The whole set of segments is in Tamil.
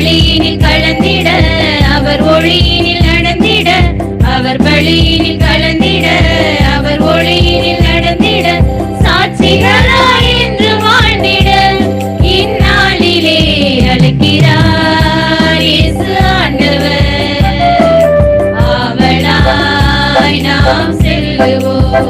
பலியினில் கலந்திட, அவர் ஒளியினில் நடந்திட, அவர் பலியினில் கலந்திட, அவர் ஒளியினில் நடந்திட, சாட்சிகளாய் என்று வாழ்ந்திட இந்நாளிலே அழைக்கிறார் இயேசு ஆண்டவர். ஆவலாய் நாம் செல்லுவோம்.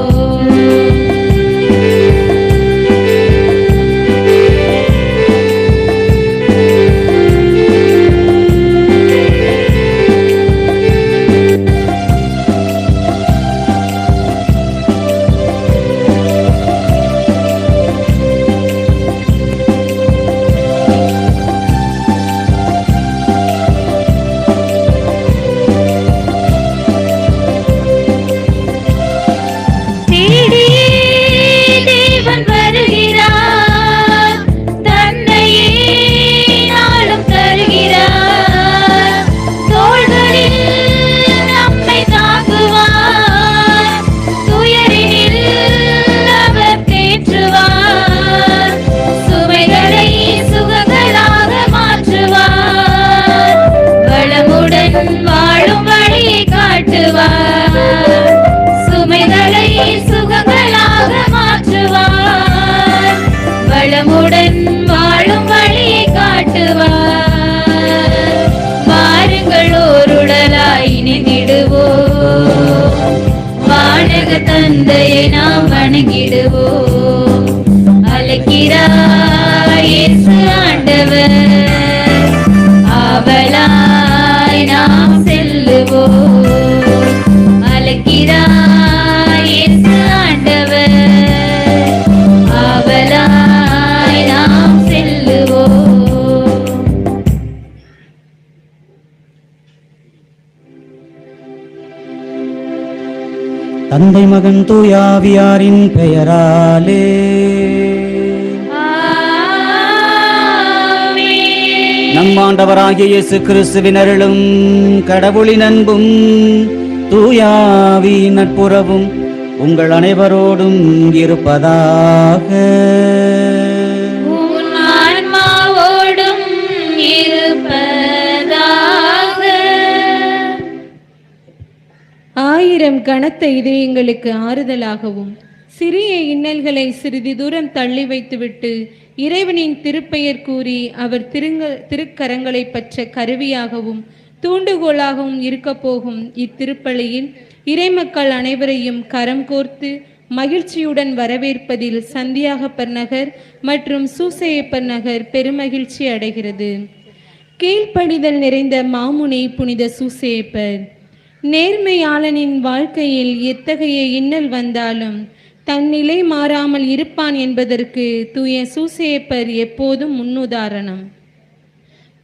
சுமைகளை சுகங்களாக மாற்றுவார், வளமுடன் வாழும் வழியை காட்டுவார். வாருங்கள் ஓருடலாய் இணைந்திடுவோம், வானக தந்தையை நாம் வணங்கிடுவோம். அழைக்கிறார் இயேசு ஆண்டவர், ஆவலாய் நாம் செல்லுவோம். அழைக்கிறார் இயேசு ஆண்டவர், ஆவலாய் நாம் செல்லுவோம். தந்தை மகன் தூயாவியாரின் பெயராலே நம் ஆண்டவராகிய இயேசு கிறிஸ்துவின் அருளும் கடவுளின் அன்பும் தூயாவி நட்புறவும் உங்கள் அனைவரோடும் இருப்பதாக. ஆன்மாவோடும் இருப்பதாக. ஆயிரம் கனத்த இதயங்களுக்கு ஆறுதலாகவும் சிறிய இன்னல்களை சிறிது தூரம் தள்ளி வைத்துவிட்டு இறைவனின் திருப்பெயர் கூறி அவர் திருக்கரங்களை பற்ற கருவியாகவும் தூண்டுகோலாகவும் இருக்க போகும் இத்திருப்பலியில் இறைமக்கள் அனைவரையும் கரம் கோர்த்து மகிழ்ச்சியுடன் வரவேற்பதில் சந்தியாகப்பர் நகர் மற்றும் சூசையப்பர் நகர் பெருமகிழ்ச்சி அடைகிறது. கீழ்ப்படிதல் நிறைந்த மாமுனி புனித சூசையப்பர், நேர்மையாளனின் வாழ்க்கையில் எத்தகைய இன்னல் வந்தாலும் தன் நிலை மாறாமல் இருப்பான் என்பதற்கு தூய சூசையப்பர் எப்போதும் முன்னுதாரணம்.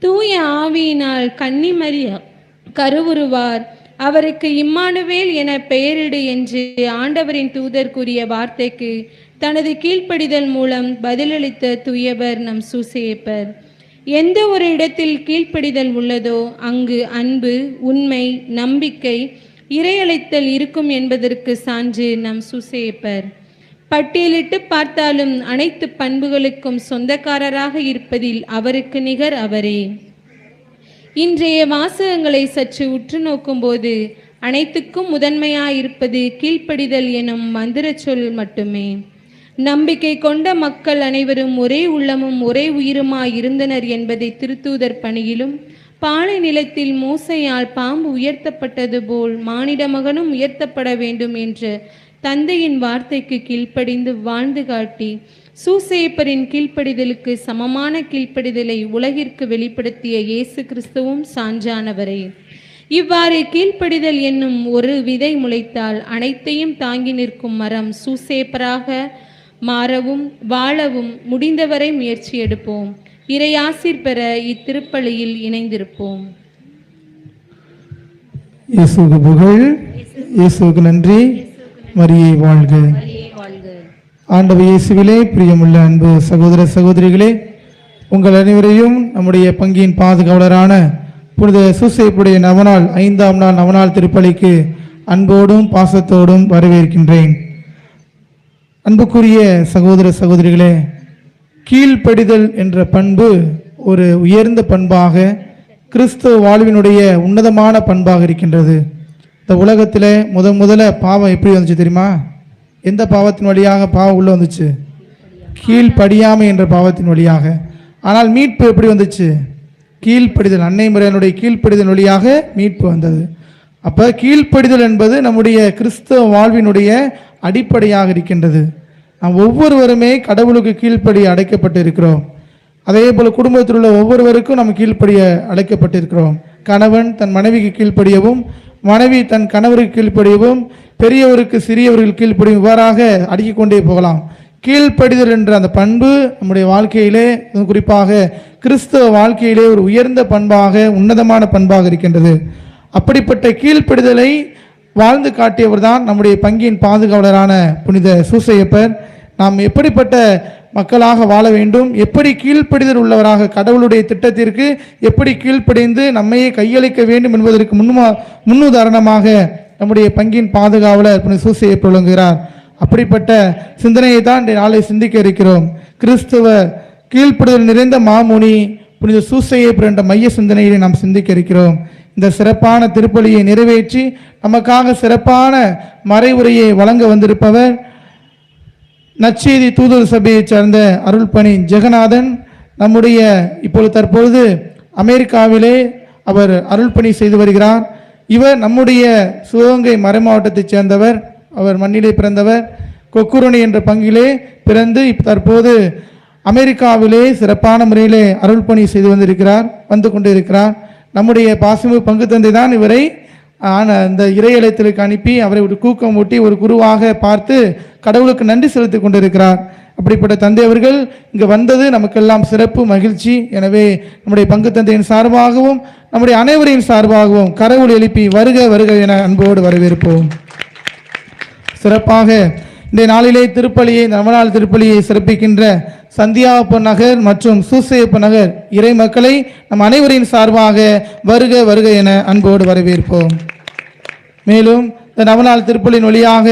தூய ஆவியினால் கன்னிமரியா கருவுருவார், அவருக்கு இம்மானுவேல் என பெயரிடு என்று ஆண்டவரின் தூதர் கூறிய வார்த்தைக்கு தனது கீழ்ப்படிதல் மூலம் பதிலளித்த தூயவர் நம் சூசையப்பர். எந்த ஒரு இடத்தில் கீழ்ப்படிதல் உள்ளதோ அங்கு அன்பு, உண்மை, நம்பிக்கை, இறையழைத்தல் இருக்கும் என்பதற்கு சான்று நம் சூசையப்பர். பட்டியலிட்டு பார்த்தாலும் அனைத்து பண்புகளுக்கும் சொந்தக்காரராக இருப்பதில் அவருக்கு நிகர் அவரே. இன்றைய வாசகங்களை சற்று உற்று நோக்கும்போது அனைத்துக்கும் முதன்மையாயிருப்பது கீழ்ப்படிதல் எனும் மந்திர சொல் மட்டுமே. நம்பிக்கை கொண்ட மக்கள் அனைவரும் ஒரே உள்ளமும் ஒரே உயிருமாய் இருந்தனர் என்பதை திருத்தூதர் பணியிலும், பாலை நிலத்தில் மோசையால் பாம்பு உயர்த்தப்பட்டது போல் மானிட மகனும் உயர்த்தப்பட வேண்டும் என்ற தந்தையின் வார்த்தைக்கு கீழ்ப்படிந்து வாழ்ந்து காட்டி சூசையப்பரின் கீழ்ப்படிதலுக்கு சமமான கீழ்ப்படிதலை உலகிற்கு வெளிப்படுத்திய இயேசு கிறிஸ்துவும் சான்றானவரே. இவ்வாறு கீழ்ப்படிதல் என்னும் ஒரு விதை முளைத்தால் அனைத்தையும் தாங்கி நிற்கும் மரம் சூசையப்பராக மாறவும் வாழவும் முடிந்தவரை முயற்சி எடுப்போம். இறையாசிர் பெற இத்திருப்பலியில் இணைந்திருப்போம். இயேசுவுக்கு புகழ், இயேசுவுக்கு நன்றி, மரியே வாழ்க. ஆண்டவர் இயேசுவிலே பிரியமுள்ள அன்பு சகோதர சகோதரிகளே, உங்கள் அனைவரையும் நம்முடைய பங்கின் பாதுகாவலரான புனித சூசையப்புடைய நவநாள் 5ஆம் நாள் நவநாள் திருப்பலிக்கு அன்போடும் பாசத்தோடும் வரவேற்கின்றேன். அன்புக்குரிய சகோதர சகோதரிகளே, கீழ்ப்படிதல் என்ற பண்பு ஒரு உயர்ந்த பண்பாக கிறிஸ்துவ வாழ்வினுடைய உன்னதமான பண்பாக இருக்கின்றது. இந்த உலகத்தில் முதல்ல பாவம் எப்படி வந்துச்சு தெரியுமா? எந்த பாவத்தின் வழியாக பாவம் உள்ள வந்துச்சு? கீழ்ப்படியாமை என்ற பாவத்தின் வழியாக. ஆனால் மீட்பு எப்படி வந்துச்சு? கீழ்ப்படிதல், அன்னை மரியாளுடைய கீழ்ப்படிதல் வழியாக மீட்பு வந்தது. அப்போ கீழ்ப்படிதல் என்பது நம்முடைய கிறிஸ்தவ வாழ்வினுடைய அடிப்படையாக இருக்கின்றது. நாம் ஒவ்வொருவருமே கடவுளுக்கு கீழ்ப்படிய அழைக்கப்பட்டு இருக்கிறோம். அதே போல் குடும்பத்தில் உள்ள ஒவ்வொருவருக்கும் நாம் கீழ்ப்படிய அழைக்கப்பட்டிருக்கிறோம். கணவன் தன் மனைவிக்கு கீழ்ப்படியவும், மனைவி தன் கணவருக்கு கீழ்ப்படியவும், பெரியவருக்கு சிறியவர்கள் கீழ்ப்படியும், இவ்வாறாக அடுக்கிக் கொண்டே போகலாம். கீழ்ப்படிதல் என்ற அந்த பண்பு நம்முடைய வாழ்க்கையிலே, குறிப்பாக கிறிஸ்தவ வாழ்க்கையிலே ஒரு உயர்ந்த பண்பாக, உன்னதமான பண்பாக இருக்கின்றது. அப்படிப்பட்ட கீழ்ப்படிதலை வாழ்ந்து காட்டியவர் தான் நம்முடைய பங்கின் பாதுகாவலரான புனித சூசையப்பர். நாம் எப்படிப்பட்ட மக்களாக வாழ வேண்டும், எப்படி கீழ்ப்படிதல் உள்ளவராக கடவுளுடைய திட்டத்திற்கு எப்படி கீழ்ப்படிந்து நம்மையே கையளிக்க வேண்டும் என்பதற்கு முன்னுதாரணமாக நம்முடைய பங்கின் பாதுகாவலர் புனித சூசையப்பர் விளங்குகிறார். அப்படிப்பட்ட சிந்தனையை தான் இன்றைய நாளை சிந்திக்க இருக்கிறோம். கிறிஸ்துவ கீழ்ப்படிதல் நிறைந்த மாமுனி புனித சூசையப்பர் என்ற மைய சிந்தனையை நாம் சிந்திக்க இருக்கிறோம். இந்த சிறப்பான திருப்பலியை நிறைவேற்றி நமக்காக சிறப்பான மறைவுரையை வழங்க வந்திருப்பவர் நற்செய்தி தூதர் சபையை சார்ந்த அருள்பணி ஜெகநாதன். நம்முடைய தற்பொழுது அமெரிக்காவிலே அவர் அருள்பணி செய்து வருகிறார். இவர் நம்முடைய சிவகங்கை மறை மாவட்டத்தைச் சேர்ந்தவர். அவர் மண்ணிலே பிறந்தவர். கொக்குரணி என்ற பங்கிலே பிறந்து தற்போது அமெரிக்காவிலே சிறப்பான முறையிலே அருள்பணி செய்து வந்து கொண்டு இருக்கிறார். நம்முடைய பாசிமு பங்கு தந்தை தான் இவரை இந்த இறையலயத்திற்கு அனுப்பி அவரை ஒரு கூக்கம் ஊட்டி ஒரு குருவாக பார்த்து கடவுளுக்கு நன்றி செலுத்தி கொண்டிருக்கிறார். அப்படிப்பட்ட தந்தை அவர்கள் இங்கு வந்தது நமக்கெல்லாம் சிறப்பு மகிழ்ச்சி. எனவே நம்முடைய பங்கு தந்தையின் சார்பாகவும் நம்முடைய அனைவரின் சார்பாகவும் கரவொலி எழுப்பி வருக வருக என அன்போடு வரவேற்போம். சிறப்பாக இந்த நாளிலே திருப்பலியை, நவநாள் திருப்பலியை சிறப்பிக்கின்ற சந்தியாப்ப நகர் மற்றும் சூசையப்ப நகர் இறை மக்களை நம் அனைவரின் சார்பாக வருக வருக என அன்போடு வரவேற்போம். மேலும் இந்த நவநாள் திருப்பலியின் வழியாக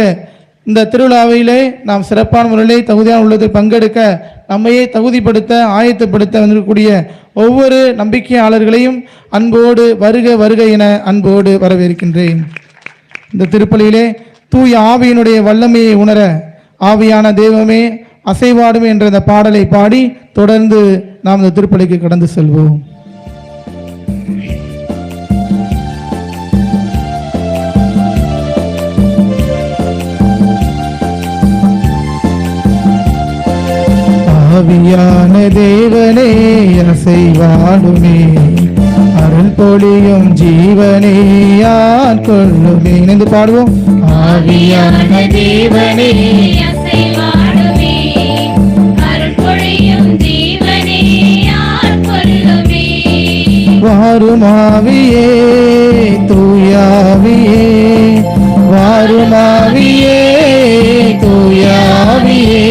இந்த திருவிழாவிலே நாம் சிறப்பான முறையிலே தகுதியான உள்ளதில் பங்கெடுக்க நம்மையே தகுதிப்படுத்த ஆயத்தப்படுத்த வந்திருக்கக்கூடிய ஒவ்வொரு நம்பிக்கையாளர்களையும் அன்போடு வருக வருக என அன்போடு வரவேற்கின்றேன். இந்த திருப்பலியிலே தூய ஆவியினுடைய வல்லமையை உணர ஆவியான தெய்வமே அசைவாடுமே என்ற இந்த பாடலை பாடி தொடர்ந்து நாம் இந்த திருப்பலிக்கு கடந்து செல்வோம். ஆவியான தேவனே அசைவாடுமே, அருள் பொழியும் ஜீவனே ஆட்கொள்ளுமே. இணைந்து பாடுவோம். ஆவியான தேவனே அசைவாடுமே, அருள் பொழியும் ஜீவனே ஆட்கொள்ளுமே. வாரும் ஆவியே தூயாவியே, வாரும் ஆவியே தூயாவியே,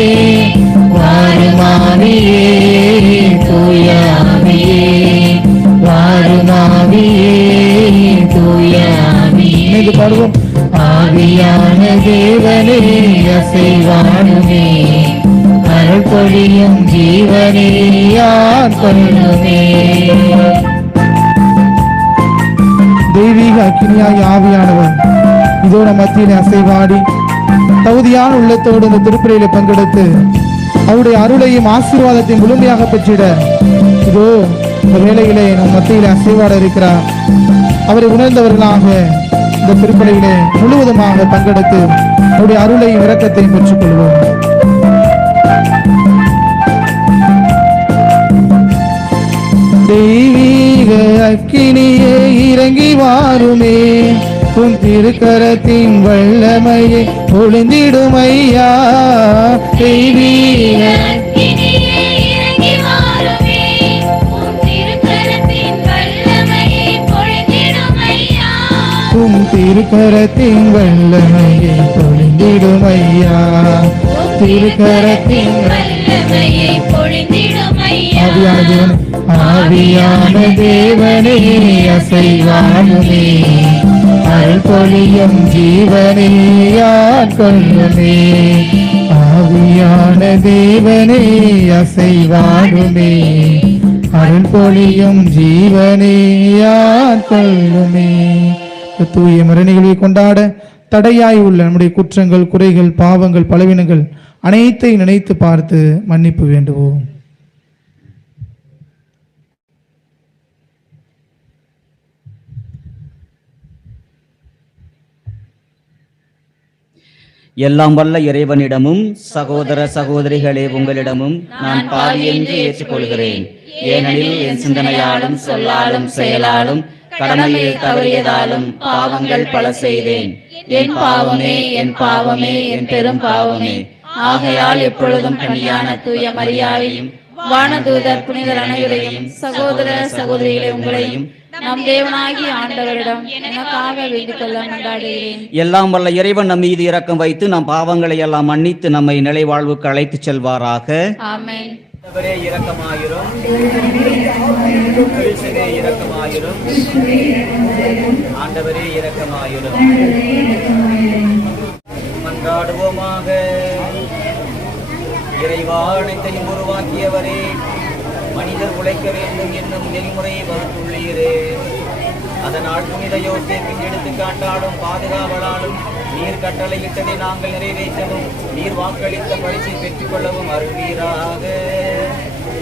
வாரும் ஆவியே தூயாவியே, வாரும் ஆவியே தூயாவியே. இணைந்து பாடுவோம். ஆவியான தேவனே அசைவாடுமே, அருள் பொழியும் ஜீவனே ஆட்கொள்ளுமே. தெய்வீக அக்கினியாய் ஆவியானவர் இதோ நம் மத்தியிலே அசைவாடி தகுதியான உள்ளத்தோடு இந்த திருப்பலியில பங்கெடுத்து அவருடைய அருளையும் ஆசீர்வாதத்தையும் முழுமையாக பெற்றிட இதோ இந்த வேளையிலே நம் மத்தியிலே அசைவாட இருக்கிறார். அவரை உணர்ந்தவர்களாக இந்த திருப்பலியிலே முழுவதுமாக பங்கெடுத்து அவருடைய அருளையும் இரக்கத்தையும் பெற்றுக் கொள்வோம். தெய்வீக அக்கினியே இறங்கி வாருமே, உன் திருக்கரத்தின் வல்லமையை பொழிந்திடுமையா. தெய்வீக அக்கினியே இறங்கி வாருமே, உன் திருக்கரத்தின் வல்லமையை பொழிந்திடுமையா. உன் திருக்கரத்தின் வல்லமையை பொழிந்திடுமையா, திருக்கரத்தின் வல்லமையை பொழிந்திடுமையா. ஆவியான தேவனே அசைவாடுமே, அருள் பொழியும் ஜீவனே ஆட்கொள்ளுமே. ஆவியான தேவனே அசைவாடுமே, அருள் அருள் பொழியும் ஜீவனே ஆட்கொள்ளுமே. தூய மறை நிகழ்வை கொண்டாட தடையாய் உள்ள நம்முடைய குற்றங்கள், குறைகள், பாவங்கள், பலவீனங்கள் அனைத்தை நினைத்து பார்த்து மன்னிப்பு வேண்டுவோம். எல்லாம் வல்ல இறைவனிடமும் சகோதர சகோதரிகளே உங்களிடமும் நான் பாவி என்று ஏற்றுக்கொள்கிறேன். ஏனெனில் என் சிந்தனையாலும் சொல்லாலும் செயலாலும் கடமையை தவறியதாலும் பாவங்கள் பல செய்தேன். என் பாவமே, என் பாவமே, என் பெரும் பாவமே. ஆகையால் எப்பொழுதும் கன்னியான தூய மரியாவையும் வானதூதர் புனிதர் அனைவரையும் சகோதர சகோதரிகளை உங்களையும் நம் தேவனாகி ஆண்டவரிடம் எனக்காக வேண்டிக் கொள்ள மன்றாடுகிறேன். எல்லாம் வல்ல இறைவன் நம் மீது இரக்கம் வைத்து நம் பாவங்களை எல்லாம் மன்னித்து நம்மை நிலை வாழ்வுக்கு அழைத்துச் செல்வாராக. ஆமென். ஆண்டவரே இரக்கமாயிரும். கிறிஸ்துவே இரக்கமாயிரும். ஆண்டவரே இரக்கமாயிரும். மன்றாடுவோமாக. இறைவா, அனைத்தையும் உருவாக்கியவரே, மனிதர் உழைக்க வேண்டும் என்னும் நெறிமுறையை வகுத்துள்ளீரே. அதனால் புனித யோசேப்பின் எடுத்துக்காட்டாலும் பாதுகாவலாலும் நீர் கட்டளையிட்டதை நாங்கள் நிறைவேற்றவும் நீர் வாக்களித்த பரிசை பெற்றுக் கொள்ளவும் அருள்வீராக.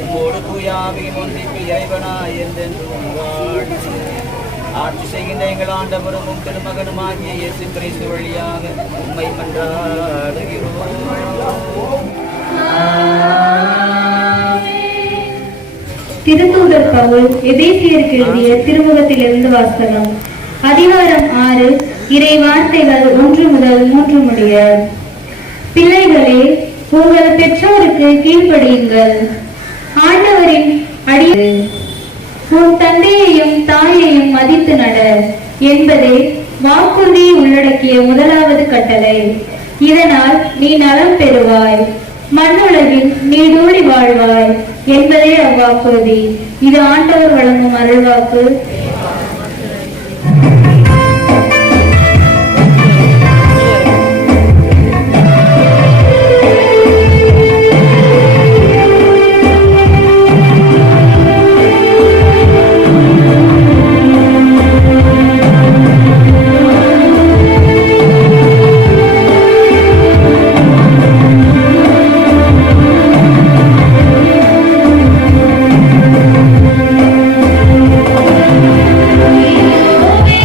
உம்மோடு தூயாவின் ஒன்றிற்கு இறைவனாய் என்றென்றும் வாழ்ந்து ஆட்சி செய்கின்ற எங்கள் ஆண்டவரும் உம் திருமகனுமாகிய இயேசு கிறிஸ்து வழியாக உம்மை மன்றாடுகிறோம். திருத்தூதர் பவுல் எபேசியருக்கு எழுதிய திருமுகத்திலிருந்து வாசகம். அதிகாரம் 6, இறை வார்த்தைகள் 1 முதல் 3 முடிய. பிள்ளைகளே, உங்கள் பெற்றோருக்கு கீழ்ப்படியுங்கள். ஆண்டவரின் அடி உன் தந்தையையும் தாயையும் மதித்து நட என்பதே வாக்குறுதியை உள்ளடக்கிய முதலாவது கட்டளை. இதனால் நீ நலம் பெறுவாய், மண்ணுலகில் நீடூழி வாழ்வாய் என்பதே அவ்வாக்குறுதி. இது ஆண்டவர் வழங்கும் அருள்வாக்கு. யோவே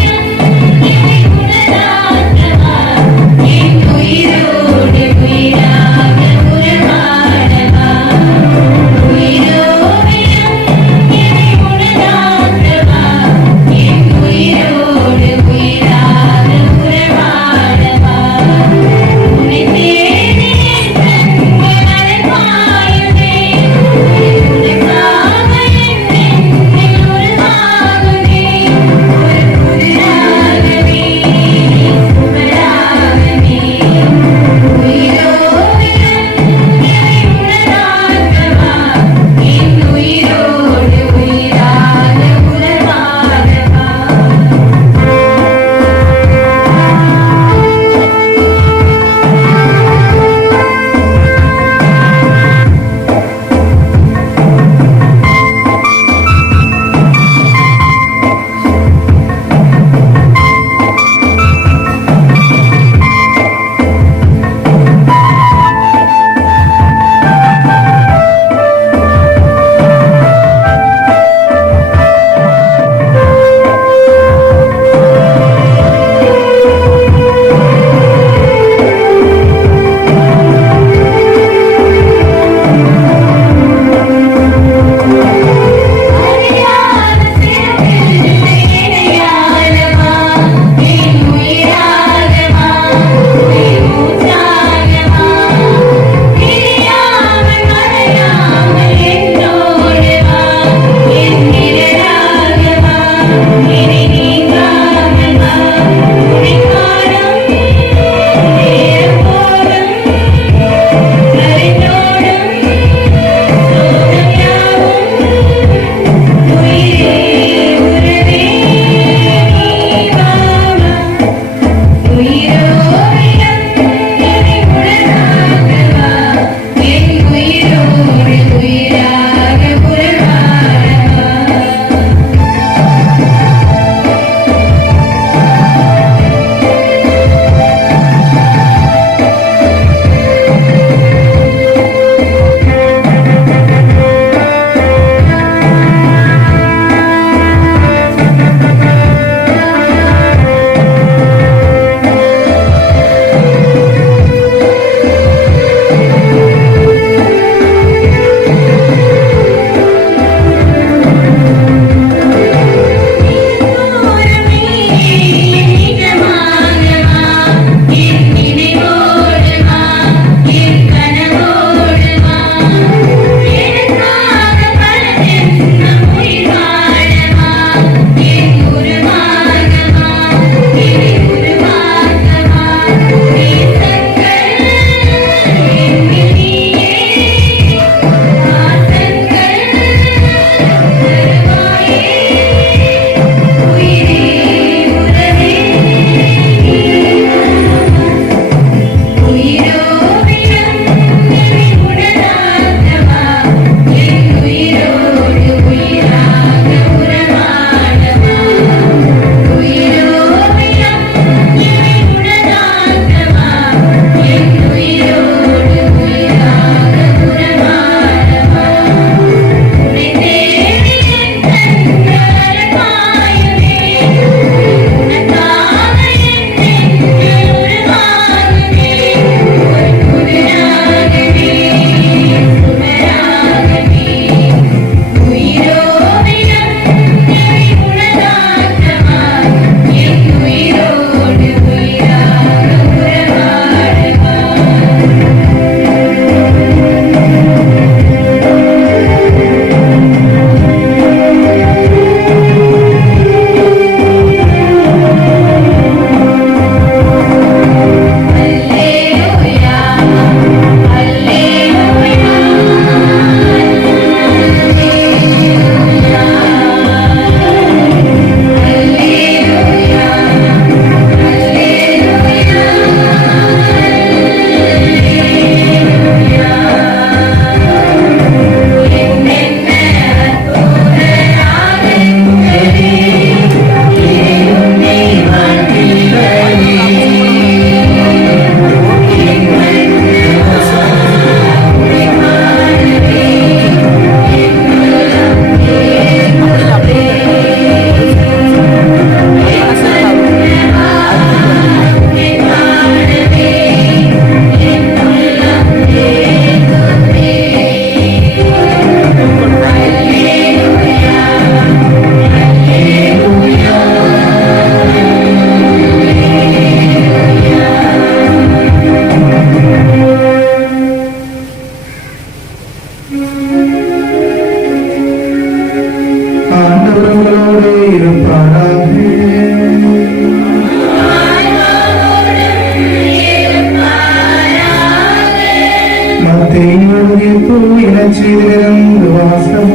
செய்திலிருந்து வாசகம்.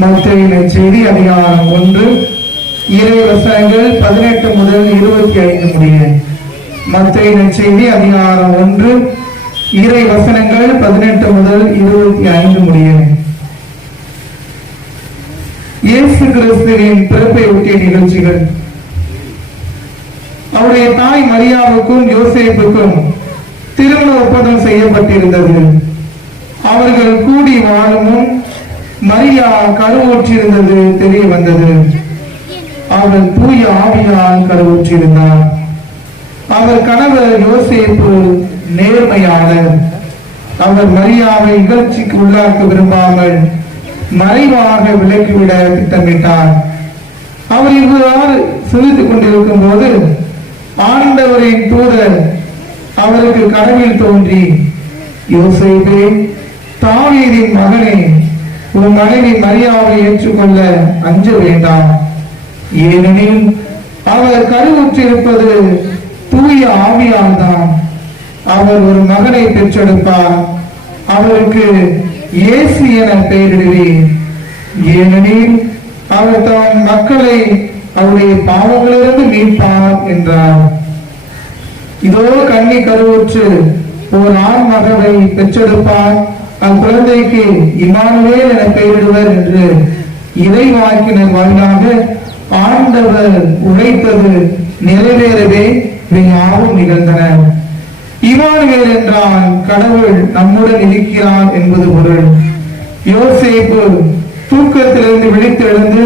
மத்தேயு நற்செய்தி அதிகாரம் 1 இறை வசனங்கள் 18 முதல் 25 முடிய. மத்தேயு நற்செய்தி அதிகாரம் 1 இறை வசனங்கள் 18 முதல் 25 முடிய. இயேசு கிறிஸ்துவின் பிறப்பை ஒட்டிய நிகழ்ச்சிகள். அவருடைய தாய் மரியாவுக்கும் யோசேப்புக்கும் திருமண ஒப்பந்தம் செய்யப்பட்டிருந்தது. அவர்கள் கூடி வாழும் மரியா கருவுற்றிருந்தது தெரிய வந்தது. அவள் தூய ஆவியால் கருவுற்றிருந்தார். அவர் கணவர் யோசேப்பு நேர்மையாளர். அவர் மரியாவை இகழ்ச்சிக்கு உள்ளாக்க விரும்பாமல் மறைவாக விலக்கிவிட திட்டமிட்டார். அவர் இவ்வாறு சிந்தித்துக் கொண்டிருக்கும் போது ஆண்டவரின் தூதர் அவருக்கு கனவில் தோன்றி, யோசேப்பே, தாவீதின் மகனே, உன் மனைவி மரியாவை ஏற்றுக்கொள்ள அஞ்ச வேண்டாம். ஏனெனில் அவர் கருவுற்றிருப்பது தூய ஆவியால் தான். அவர் ஒரு மகனை பெற்றெடுப்பார். அவருக்கு இயேசு என பெயரிடுவேன். ஏனெனில் அவர் தம் மக்களை அவருடைய பாவங்களிலிருந்து மீட்பார் என்றார். இதோ கன்னி கருவுற்று ஒரு ஆண் மகனை பெற்றெடுப்பார். அக்குழந்தைக்கு இம்மானுவேல் என பெயரிடுவர் என்று இறைவாக்கினர் வாயிலாக ஆண்டவர் உரைத்தது நிறைவேறவே இவை யாவும் நிகழ்ந்தன. இம்மானுவேல் என்றால் கடவுள் நம்முடன் இருக்கிறார் என்பது பொருள். யோசேப்பு தூக்கத்திலிருந்து விழித்தெழுந்து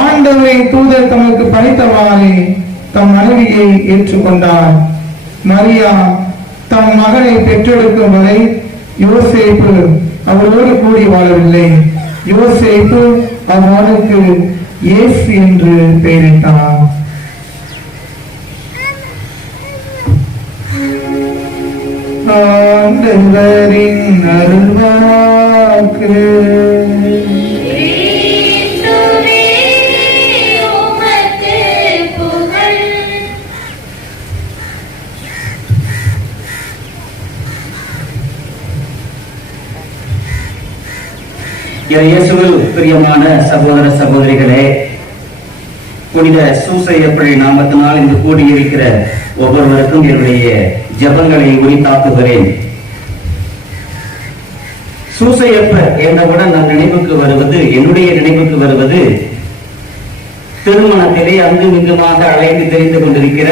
ஆண்டவரை தூதர் தமக்கு பணித்தவாறே தம் மனைவியை ஏற்றுக்கொண்டார். மரியா தம் மகனை பெற்றெடுக்கும் வரை யோசேப்பு அவரோடு கூடி வாழவில்லை. யோசேப்பு அவனுக்கு இயேசு என்று பெயரிட்டார். ஆண்டவரின் அருள்வாக்கு. இயேசுவில் பிரியமான சகோதர சகோதரிகளே, புனித சூசையப்பழி நாமத்தினால் இங்கு கூடியிருக்கிற ஒவ்வொருவருக்கும் என்னுடைய ஜெபங்களை உரித்தாக்குகிறேன். சூசையப்பர் என்றவுடன் நம் நினைவுக்கு வருவது, என்னுடைய நினைவுக்கு வருவது, திருமணத்திலே அங்கும் இங்குமாக அழைத்து தெரிந்து கொண்டிருக்கிற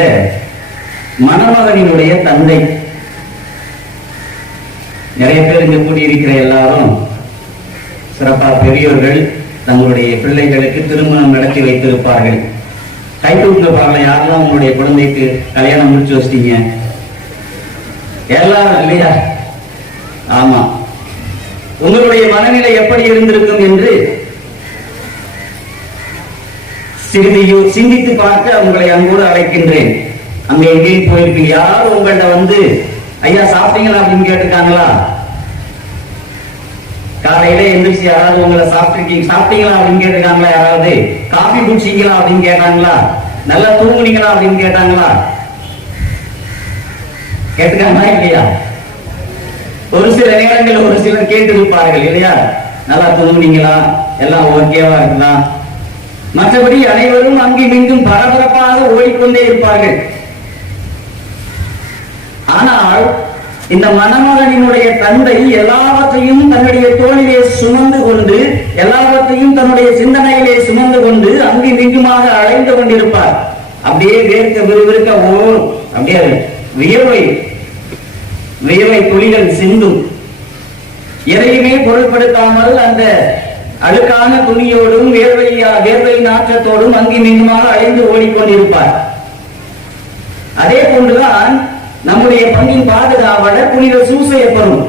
மணமகனினுடைய தந்தை. நிறைய பேர் இங்கு கூடியிருக்கிற எல்லாரும் சிறப்பா பெரியோர்கள் தங்களுடைய பிள்ளைகளுக்கு திருமணம் நடத்தி வைத்திருப்பார்கள். கை தூக்குப்பாங்க, யாரெல்லாம் உங்களுடைய குழந்தைக்கு கல்யாணம் முடிச்சு வச்சிட்டீங்க? எல்லாரும் இல்லையா? ஆமா. உங்களுடைய மனநிலை எப்படி இருந்திருக்கும் என்று சிறிது சிந்தித்து பார்க்க உங்களை அங்கோடு அழைக்கின்றேன். அங்க எங்கேயும் போயிருப்பீங்க. யாரும் உங்கள்கிட்ட வந்து ஐயா சாப்பிட்டீங்களா அப்படின்னு கேட்டிருக்காங்களா? காலையில எந்திரிச்சு யாராவது உங்களை சாப்பிட்டீங்களா அப்படின்னு கேட்டிருக்காங்களா? யாராவது காபி குடிச்சீங்களா அப்படின்னு கேட்டாங்களா? நல்லா தூங்குனீங்களா அப்படின்னு கேட்டாங்களா? கேட்டுக்காங்களா இல்லையா? ஒரு சில நேரங்கள் ஒரு சிலர் கேட்டு இருப்பார்கள் இல்லையா? நல்லா தூங்குனீங்களா, எல்லாம் ஓகேவா இருக்குதா? மற்றபடி அனைவரும் அங்கும் இங்கும் பரபரப்பாக ஓடிக்கொண்டே இருப்பார்கள். ஆனால் இந்த மணமகனினுடைய தந்தை எல்லாவற்றையும் தன்னுடைய தோளிலே சுமந்து கொண்டு, எல்லாவற்றையும் தன்னுடைய சிந்தனையிலே சுமந்து கொண்டு அங்கும் இங்குமாக அலைந்து கொண்டிருப்பார். அப்படியே வேர்க்க விறுவிறுக்க ஓடும். அப்படியே வியர்வை துளிகள் சிந்தும். எதையுமே பொருட்படுத்தாமல் அந்த அழுக்கான துணியோடும் வேர்வை நாற்றத்தோடும் அங்கும் இங்குமாக அலைந்து ஓடிக்கொண்டிருப்பார். அதே போன்றுதான் நம்முடைய பங்கின் பாதுகாவலர் புனித சூசையப்பரும்.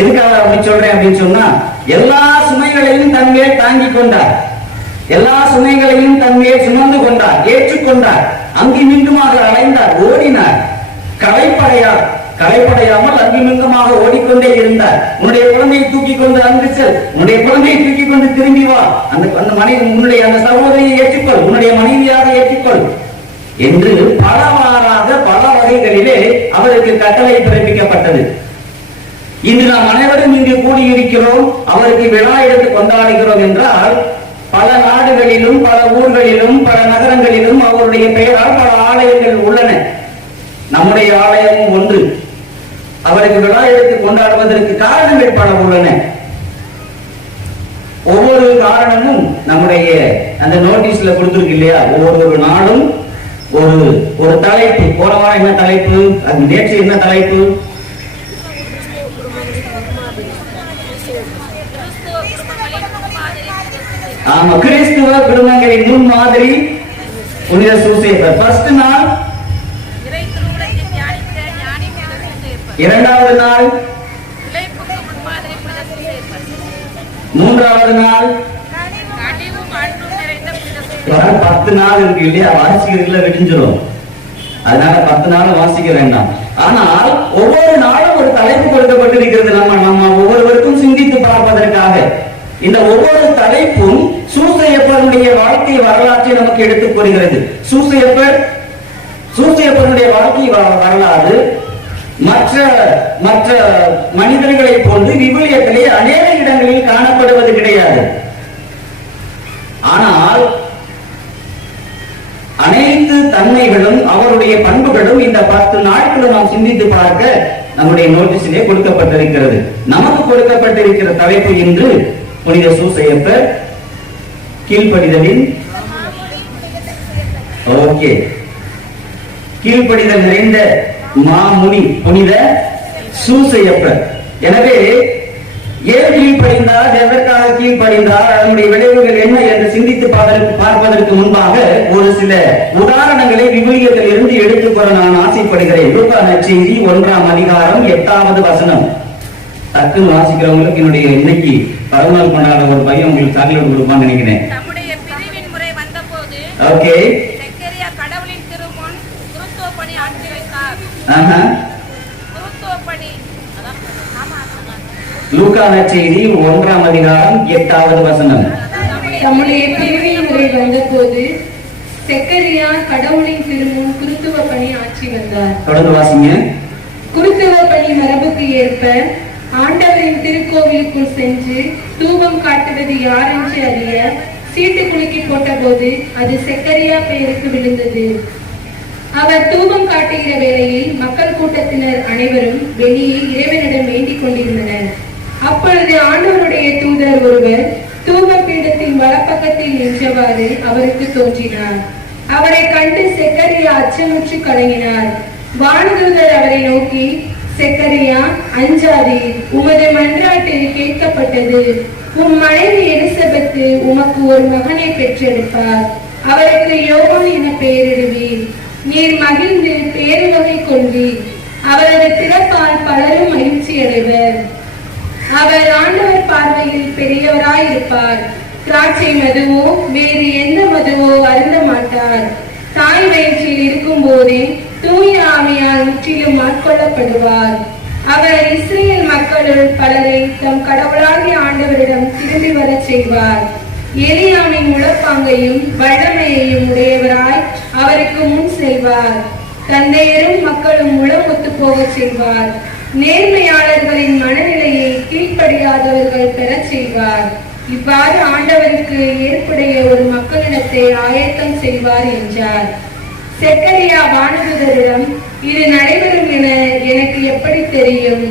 எதுக்காக அப்படி சொல்றேன் அப்படின்னு சொன்னா, எல்லா சுமைகளையும் தன்மேல் தாங்கிக் கொண்டார். எல்லா சுமைகளையும் தன்மேல் சுமந்து கொண்டார், ஏற்றுக்கொண்டார், அங்குமிங்குமாக அலைந்தார், ஓடினார், களைப்படையாமல் அங்குமிங்குமாக ஓடிக்கொண்டே இருந்தார். உன்னுடைய குழந்தையை தூக்கி கொண்டு அங்கு செல், உன்னுடைய குழந்தையை தூக்கி கொண்டு திரும்பி வா, அந்த மனைவி உன்னுடைய அந்த சகோதரியை ஏற்றுக்கொள், உன்னுடைய மனைவியாக ஏற்றுக்கொள் என்று பலவாறாக பல வகைகளிலே அவருக்கு கட்டளை பிறப்பிக்கப்பட்டது. இன்று நாம் அனைவரும் இங்கு கூடியிருக்கிறோம், அவருக்கு விழா எடுத்து கொண்டாடுகிறோம் என்றால் பல நாடுகளிலும் பல ஊர்களிலும் பல நகரங்களிலும் அவருடைய பெயரால் பல ஆலயங்கள் உள்ளன. நம்முடைய ஆலயமும் ஒன்று. அவருக்கு விழா எடுத்து கொண்டாடுவதற்கு காரணங்கள் பல உள்ளன. ஒவ்வொரு காரணமும் நம்முடைய அந்த நோட்டீஸ்ல கொடுத்திருக்கு இல்லையா? ஒவ்வொரு நாளும் ஒரு தலைப்பு. போன வாரம் என்ன தலைப்பு, அது நேற்று என்ன தலைப்பு? ஆமா, கிறிஸ்துவ குடும்பங்களின் முன்மாதிரி புனித சூசேப்பர். ஃபர்ஸ்ட் நாள், இரண்டாவது நாள், மூன்றாவது நாள், 10 நாள் இருக்கு இல்லையா? வாசிக்கிறதுல விடிஞ்சிரும், அதனால 10 நாள் வாசிக்க வேண்டாம். ஆனால் ஒவ்வொரு நாளும் ஒரு தலைப்பு கொடுக்கப்பட்டிருக்கிறது. நம்ம ஒவ்வொருவருக்கும் சிந்தித்து பார்ப்பதற்காக இந்த ஒவ்வொரு தலைப்பும் சூசையப்பருடைய வாழ்க்கை வரலாற்றை நமக்கு எடுத்துக் கூறுகிறது. சூசையப்பருடைய வாழ்க்கை வரலாறு மற்ற மனிதர்களை போன்று விவிலியத்திலே அநேக இடங்களில் காணப்படுவது கிடையாது. ஆனால் அனைத்து தன்மைகளும் அவருடைய பண்புகளும் இந்த 10 நாட்களும் நாம் சிந்தித்து பார்க்க நம்முடைய நோட்டீஸிலே கொடுக்கப்பட்டிருக்கிறது. நமக்கு கொடுக்கப்பட்டிருக்கிற தலைப்பு இன்று புனித சூசையப்பர், கீழ்ப்படிதலின் கீழ்ப்படிதல் நிறைந்த மாமுனி புனித சூசையப்பர். எனவே ஏன் கீழ்ப்படிந்தார், எதற்காக கீழ்ப்படிந்தார், அதனுடைய விளைவுகள் என்ன என்று சிந்தித்து பார்ப்பதற்கு முன்பாக ஒரு சில உதாரணங்களை விவிலியத்தில் இருந்து எடுத்துக்கொள்ள நான் ஆசைப்படுகிறேன். லூக்கா நற்செய்தி 1ஆம் அதிகாரம் 8வது வசனம். டக்குன்னு வாசிக்கிறவங்களுக்கு என்னுடைய இன்னைக்கு பரவல் கொண்டாட ஒரு பையன் உங்களுக்கு சாக்லேட் கொடுப்பான்னு நினைக்கிறேன். நம்முடைய பிரிவின் முறை வந்தபோது ஓகே, செக்கரியா கடவுளின் திருமுன் குருத்துவ பணி ஆற்றி வைத்தார். குருத்துவ பணி லூக்கா நற்செய்தி 1ஆம் அதிகாரம் 8வது வசனம். நம்முடைய பிரிவின் முறை வந்தபோது செக்கரியா கடவுளின் திருமுன் குருத்துவ பணி ஆற்றி வந்தார். தொடர்ந்து வாசிங்க. குருத்துவ பணி மரபுக்கு ஏற்ப ஆண்டவரின் திருக்கோவிலுக்குள் சென்று தூபம் காட்டுவது யார் என்று அறிய சீட்டு குலுக்கி போட்டபோது அது செக்கரியா பெயருக்கு விழுந்தது. அவர் தூபம் காட்டுகிற வேளையில் மக்கள் கூட்டத்தினர் அனைவரும் வெளியே இறைவனிடம் வேண்டிக் கொண்டிருந்தனர். அப்பொழுது ஆண்டவருடைய தூதர் ஒருவர் தூப பீடத்தின் வலப்பக்கத்தில் நின்றவாறு அவருக்கு தோன்றினார். அவரை கண்டு செக்கரியா அச்சமுற்று கலங்கினார். வானதூதர் அவரை நோக்கி, செக்கரியா, அஞ்சாதே, உமது மன்றாட்டு கேட்கப்பட்டது. உம் மனைவி எலிசபெத்து உமக்கு ஒரு மகனை பெற்றெடுப்பார். அவருக்கு யோவான் என பெயரிடுவீர். நீர் மகிழ்ந்து பேருவகை கொள்வீர். அவரது பிறப்பால் பலரும் மகிழ்ச்சி அடைவர். அவர் ஆண்டவர் பார்வையில் பெரியவராயிருப்பார். திராட்சை மதுவோ வேறு எந்த மதுவோ அருந்த மாட்டார். தாய் வயிற்றில் இருக்கும் போதே தூய ஆவியால் முற்றிலும் ஆட்கொள்ளப்படுவார். அவர் இஸ்ரேல் மக்களுள் பலரை தம் கடவுளாகிய ஆண்டவரிடம் திரும்பி வரச் செய்வார். எலியாமின் முழப்பாங்கையும் வல்லமையையும் உடையவராய் அவருக்கு முன் செல்வார். தந்தையரும் மக்களும் முழமுத்து போகச் செய்வார். நேர்மையாளர்களின் மனநிலையை கீழ்ப்படியாதவர்கள் பெறச் செய்வார். இவ்வாறு ஆண்டவருக்கு ஏற்புடைய ஒரு மக்களிடத்தை ஆயத்தம் செய்வார் என்றார். செக்கரியா வானதூதரிடம், இது நடைபெறும் என எனக்கு எப்படி தெரியும்?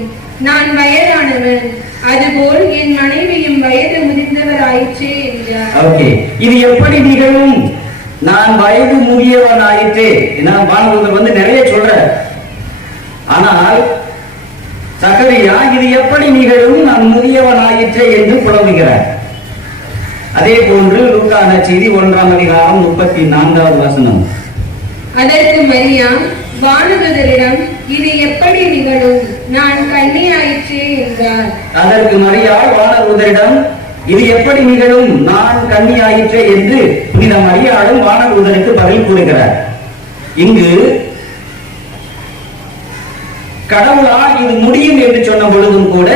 நான் வயதானவன், அதுபோல் என் மனைவியும் வயது முதிர்ந்தவர் ஆயிற்றே என்றார். இது எப்படி நிகழும்? நான் வயது முதியவன் ஆயிற்றே. வானதூதர் நிறைய சொல்ற, ஆனால் சக்கரியா இது எப்படி நிகழும், நான் முதியவன் ஆயிற்றே என்று புலம்புகிறார். அதே போன்று லூக்கா நற்செய்தி 1ஆம் அதிகாரம் 34வது வசனம். அதற்கு மரியா வானதூதரிடம், இது எப்படி நிகழும், நான் கன்னியாயிற்றே என்றார். அதற்கு மரியா வானதூதரிடம், இது எப்படி நிகழும், நான் கன்னியாயிற்றே என்று புனித மரியாளும் வானதூதனுக்கு பதில் கூறுகிறார். இங்கு கடவுளால் இது முடியும் என்று சொன்ன பொழுதும் கூட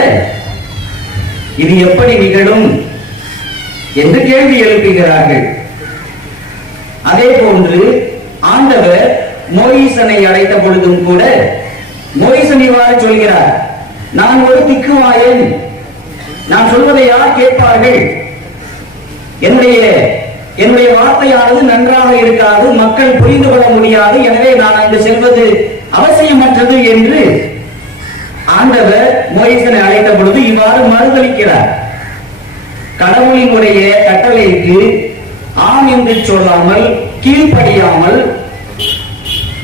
இது எப்படி நிகழும் என்று கேள்வி எழுப்புகிறார்கள். அதே போன்று ஆண்டவர் மோயிசனை அழைத்த பொழுதும் கூட மோயிசன் இவ்வாறு சொல்கிறார், நான் ஒரு திக்குவாயன், நான் சொல்வதை யார் கேட்பார்கள், என்னுடைய வார்த்தையானது நன்றாக இருக்காது, மக்கள் புரிந்து கொள்ள முடியாது, எனவே நான் அங்கு செல்வது அவசியமற்றது என்று ஆண்டவர் மோயிசனை அழைத்த பொழுது இவ்வாறு மறுதளிக்கிறார். கடவுளினுடைய கட்டளைக்கு ஆம் என்று சொல்லாமல், கீழ்ப்படியாமல்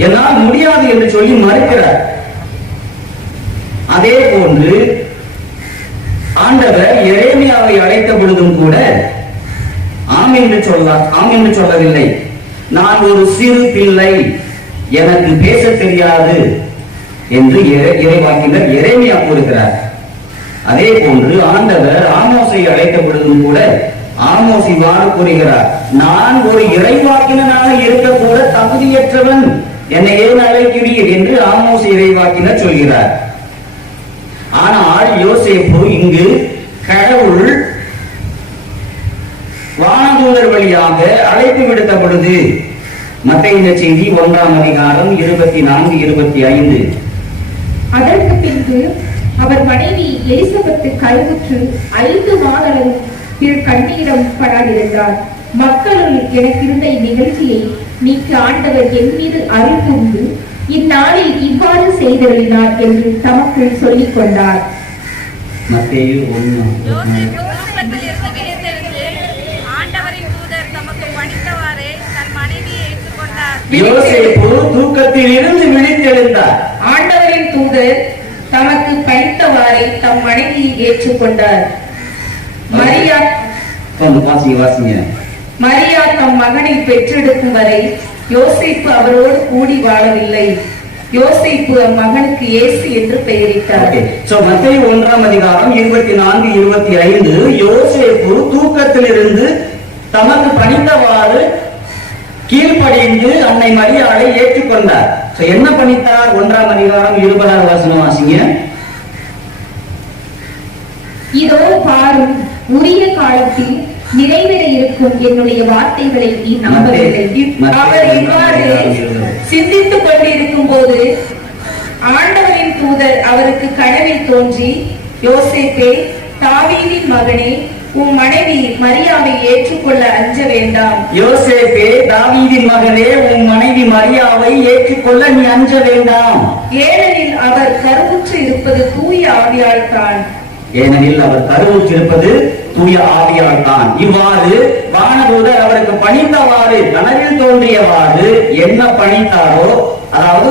என்னால் முடியாது என்று சொல்லி மறுக்கிறார். அதே போன்று ஆண்டவர் எரேமியாவை அழைத்த பொழுதும் கூட ஆம் என்று சொல்லவில்லை. நான் ஒரு சிறு பிள்ளை, எனக்கு பேச தெரியாது என்று இறைவாக்கினர் எரேமியா கூறுகிறார். அதே போன்று ஆண்டவர் ஆமோஸை அழைத்த பொழுதும் கூட ஆமோஸ் இவ்வாறு கூறுகிறார், நான் ஒரு இறைவாக்கினராக இருக்க கூட தகுதியற்றவன், என்னை ஏன் அழைக்கிறீர் என்று ஆமோஸ் இறைவாக்கினர் சொல்கிறார். ஆனால் யோசேப்பு இங்கு கடவுள் வானதூதர் வழியாக அழைப்பு விடுத்த பொழுது மத்தேயு செய்தி 1ஆம் அதிகாரம் 24-25. அதற்கு பின்பு அவர் மனைவி எலிசபெத்து கருவுற்று 5 மாதங்களும் கண்ணீரம் படாதிருந்தார். மக்களுள் எனக்கு இருந்த இந்நிகழ்ச்சியை நீக்க ஆண்டவர் என் மீது அருள் கூர்ந்து இந்நாளில் இவ்வாறு செய்தருளினார் என்று தமக்குள் சொல்லிக் கொண்டார். மத்தேயு 1. ஆண்டவரின் தூதர் தமக்கு பணித்தவாறே தன் மனைவியை ஏற்றுக்கொண்டார். யோசேப்பு தூக்கத்தில் இருந்து விழித்தெழுந்தார். ஆண்டவரின் தூதர் தமக்கு பணித்தவாறே தம் மனைவியை ஏற்றுக்கொண்டார். மரியா தம் மகனை பெற்றெடுக்கும் வரை யோசேப்பு அவரோடு கூடி வாழவில்லை. யோசேப்பு அம்மகனுக்கு இயேசு என்று பெயரிட்டார். மத்தேயு 1ஆம் அதிகாரம் 24-25. யோசேப்பு தூக்கத்திலிருந்து தமக்கு பணித்தவாறு கீழ்ப்படிந்து அன்னை மரியாளை ஏற்றுக்கொண்டார். என்ன பணித்தார்? 1ஆம் அதிகாரம் 20ஆவது வசனம் வாசிங்க. இதோ பாரும், உரிய காலத்தில் நிறைவேற இருக்கும் என்னுடைய வார்த்தைகளை நீ நம்பவில்லை. அவர் இவ்வாறு சிந்தித்துக் கொண்டிருக்கும் போது ஆண்டவரின் தூதர் அவருக்கு கனவில் தோன்றி, யோசேப்பே, தாவீதின் மகனே, உன் மனைவி மரியாவை ஏற்றுக்கொள்ள அஞ்ச வேண்டாம். யோசேப்பே, தாவீதின் மகனே, உன் மனைவி மரியாவை ஏற்றுக்கொள்ள நீ அஞ்ச வேண்டாம். ஏனெனில் அவர் கருவுற்று இருப்பது தூய ஆவியால் தான். தூய ஆவியால் தான். இவ்வாறு வானதூதர் அவருக்கு பணித்தவாறு, கனவில் தோன்றியவாறு என்ன பணித்தாரோ, அதாவது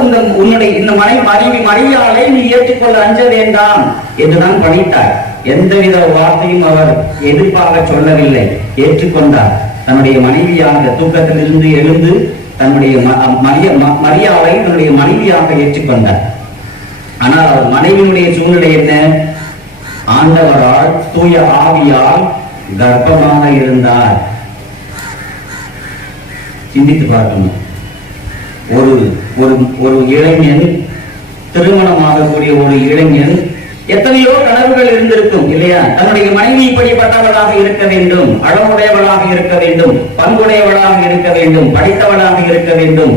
இந்த மனைவி மரியாளை நீ ஏற்றுக்கொள்ள அஞ்ச வேண்டாம் என்றுதான் பணித்தார். எந்தவித வார்த்தையும் அவர் எதிர்ப்பாக சொல்லவில்லை, ஏற்றுக்கொண்டார். தன்னுடைய மனைவியாக தூக்கத்திலிருந்து எழுந்து தன்னுடைய மரியாளை தன்னுடைய மனைவியாக ஏற்றுக்கொண்டார். ஆனால் அவர் மனைவியினுடைய சூழ்நிலை என்ன? ஆண்டவரால் தூய ஆவியால் கர்ப்பமாக இருந்தார். சிந்தித்து பார்க்கணும். ஒரு இளைஞன், திருமணமாகக்கூடிய ஒரு இளைஞன், எத்தனையோ கனவுகள் இருந்திருக்கும் இல்லையா? தன்னுடைய மனைவி இப்படிப்பட்டவளாக இருக்க வேண்டும், அழகுடையவளாக இருக்க வேண்டும், பண்புடையவளாக இருக்க வேண்டும், படித்தவளாக இருக்க வேண்டும்,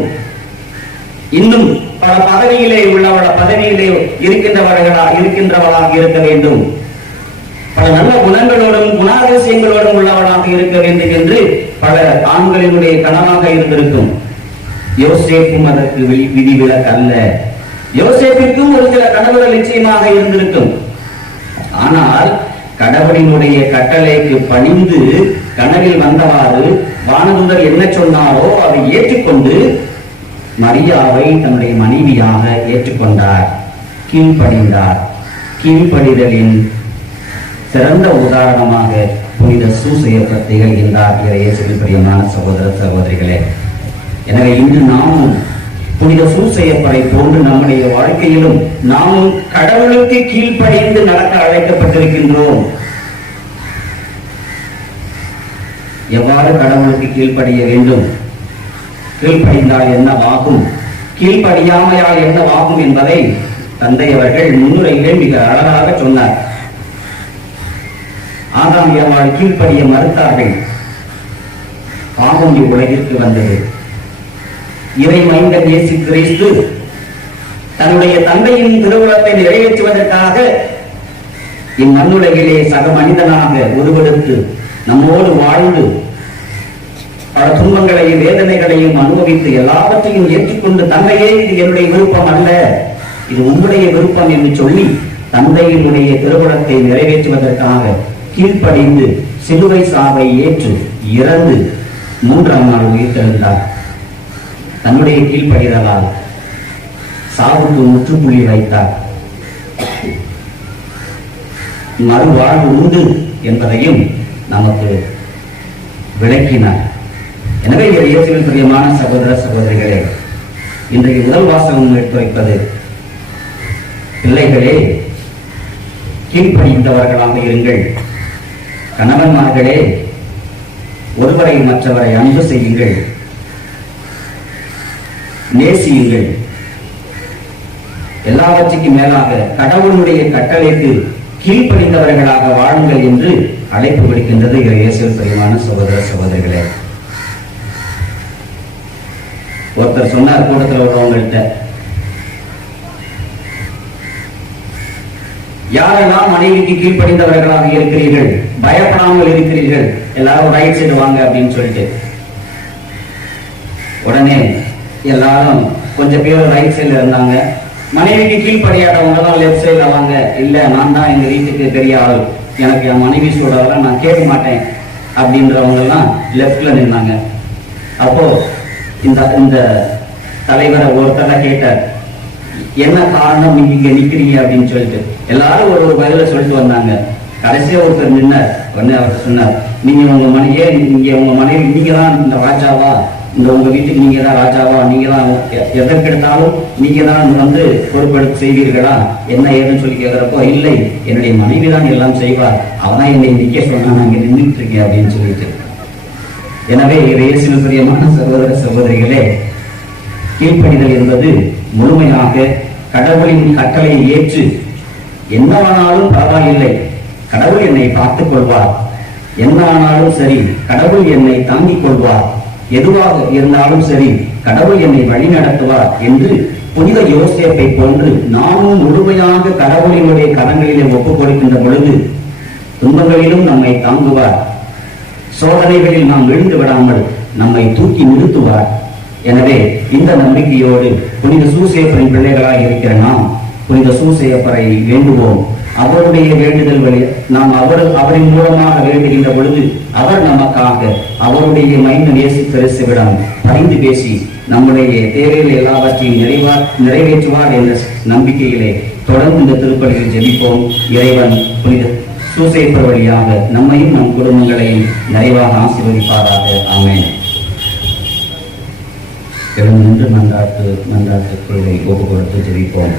இன்னும் பல பதவியிலே இருக்கின்றவளாக இருக்க வேண்டும், பல நல்ல குணங்களோடும் குணாதிசயங்களோடும் உள்ளவளாக இருக்க வேண்டும் என்று பல ஆண்களினுடைய கனவாக இருந்திருக்கும். யோசேப்பும் அதற்கு விதிவிலக்கல்ல. யோசேப்பிற்கும் ஒரு சில கனவுகள் நிச்சயமாக இருந்திருக்கும். ஆனால் கடவுளினுடைய கட்டளைக்கு பணிந்து கனவில் வந்தவாறு வானதூதர் என்ன சொன்னாரோ அதை ஏற்றுக்கொண்டு மரியாவை தன்னுடைய மனைவியாக ஏற்றுக்கொண்டார், கீழ்ப்படிந்தார். கீழ்ப்படிதலின் சிறந்த உதாரணமாக புனித சூசையப்பர் திகழ்கின்றார். இயேசுவில் பிரியமான சகோதர சகோதரிகளே, எனவே இன்று நாமும் புனித சூசையப்பரை போன்று நம்முடைய வாழ்க்கையிலும் நாமும் கடவுளுக்கு கீழ்ப்படிந்து நடக்க அழைக்கப்பட்டிருக்கின்றோம். எவ்வாறு கடவுளுக்கு கீழ்ப்படிய வேண்டும், கீழ்ப்படிந்தால் என்னவாகும், கீழ்ப்படியாமையால் என்னவாகும் என்பதை தந்தை அவர்கள் முன்னுரையிலே மிக அழகாக சொன்னார். ஆதாம் ஏவாள் கீழ்ப்படிய மறுத்தார்கள். பாவம் உலகிற்கு வந்தது. இறை மைந்தன் இயேசு கிறிஸ்து தன்னுடைய தந்தையின் திருவுளத்தை நிறைவேற்றுவதற்காக இம்மண்ணுலகிலே சக மனிதனாக உருவெடுத்து நம்மோடு வாழ்ந்து பல துன்பங்களையும் வேதனைகளையும் அனுபவித்து எல்லாவற்றையும் ஏற்றுக்கொண்டு தந்தையே இது என்னுடைய விருப்பம் அல்ல, இது உங்களுடைய விருப்பம் என்று சொல்லி தந்தையினுடைய திருவுளத்தை நிறைவேற்றுவதற்காக கீழ்ப்படிந்து சிலுவை சாவை ஏற்று இறந்து 3ஆம் நாள் உயிர்த்தெழுந்தார். தன்னுடைய கீழ்ப்படிதலால் சாவுக்கு முற்றுப்புள்ளி வைத்தார். மறுவாழ்வு உண்டு என்பதையும் நமக்கு விளக்கினார். எனவே இயேசுவில் பிரியமான சகோதர சகோதரிகளே, இன்றைக்கு முதல் வாசகம் எடுத்துரைப்பது, பிள்ளைகளே கீழ்ப்படிந்தவர்களாக இருங்கள், கணவன்மார்களே ஒருவரை மற்றவரை அன்பு செய்யுங்கள், நேசியுங்கள், எல்லாவற்றுக்கும் மேலாக கடவுளுடைய கட்டளைக்கு கீழ்ப்படிந்தவர்களாக வாழுங்கள் என்று அழைப்பு விடுக்கின்றது இயேசுவில் பிரியமான சகோதர சகோதரிகளே. ஒருத்தர் சொன்னார் கூட்டத்தில் உள்ளவங்கள்ட்ட, யாரெல்லாம் மனைவிக்கு கீழ்ப்படிந்தவர்களாக இருக்கிறீர்கள், பயப்படாமல் இருக்கிறீர்கள், எல்லாரும் ரைட் சைடு வாங்க அப்படின்னு சொல்லிட்டு, உடனே எல்லாரும் கொஞ்சம் பேர் ரைட் சைடுல இருந்தாங்க. மனைவிக்கு கீழ்ப்படியாதவங்க தான் லெப்ட் சைடுல வாங்க. இல்ல, நான் தான் எங்க வீட்டுக்கு பெரிய ஆள், எனக்கு என் மனைவி சொல்றதெல்லாம் நான் கேட்க மாட்டேன் அப்படின்றவங்க எல்லாம் லெப்ட்ல நின்னாங்க. அப்போ இந்த தலைவரை ஒருத்தர கேட்டார், என்ன காரணம் நீங்க இங்க நிக்கிறீங்க அப்படின்னு சொல்லிட்டு. எல்லாரும் ஒரு பதில சொல்லிட்டு வந்தாங்க. கடைசியா ஒருத்தர் நின்னார். உடனே அவர் சொன்னார், நீங்க உங்க மனைவியே, நீங்க உங்க மனைவி நீங்க தான் இந்த ராஜாவா, இந்த உங்க வீட்டுக்கு நீங்க தான் ராஜாவா, நீங்க தான் எதற்கெடுத்தாலும் நீங்க தான் வந்து பொறுப்பெடுத்து செய்வீர்களா, என்ன ஏதுன்னு சொல்லி கேட்கிறப்போ, இல்லை என்னுடைய மனைவி தான் எல்லாம் செய்வார், அவதான் என்னை நிக்க சொன்னா நான் இங்க நின்றுட்டு இருக்கேன் அப்படின்னு சொல்லிட்டு. எனவே இயேசுவில் பிரியமான சகோதர சகோதரிகளே, கீழ்ப்படிதல் என்பது முழுமையாக கடவுளின் கட்டளையை ஏற்று என்னவானாலும் பரவாயில்லை, கடவுள் என்னை பார்த்துக் கொள்வார், என்ன ஆனாலும் சரி கடவுள் என்னை தாங்கிக் கொள்வார், எதுவாக இருந்தாலும் சரி கடவுள் என்னை வழி நடத்துவார் என்று புனித யோசேப்பை போன்று நாமும் முழுமையாக கடவுளினுடைய கரங்களிலே ஒப்புக் கொடுக்கின்ற பொழுது துன்பங்களிலும் நம்மை தாங்குவார், சோதனைகளில் நாம் விழுந்து விடாமல் நம்மை தூக்கி நிறுத்துவார். எனவே இந்த நம்பிக்கையோடு புனித சூசேப்பரின் பிள்ளைகளாக இருக்கிற நாம் புனித சூசேப்பரை வேண்டுவோம். அவருடைய வேண்டுதல் வழி நாம் அவரின் மூலமாக வேண்டுகின்ற பொழுது அவர் நமக்காக அவருடைய மைந்தன் இயேசு கிறிஸ்துவிடம் பரிந்து பேசி நம்முடைய தேவைகள் எல்லாவற்றையும் நிறைவேற்றுவார் என்ற நம்பிக்கையிலே தொடர்ந்து இந்த திருப்பலியில் ஜெபிப்போம். இறைவன் புனித சூசேப்பர் வழியாக நம்மையும் நம் குடும்பங்களையும் நிறைவாக ஆசீர்வதிப்பாராக. ஆமென். எழுந்து மன்றாட்டுக்குள்ளே ஒப்பு கொடுத்து ஜெபிப்போம்.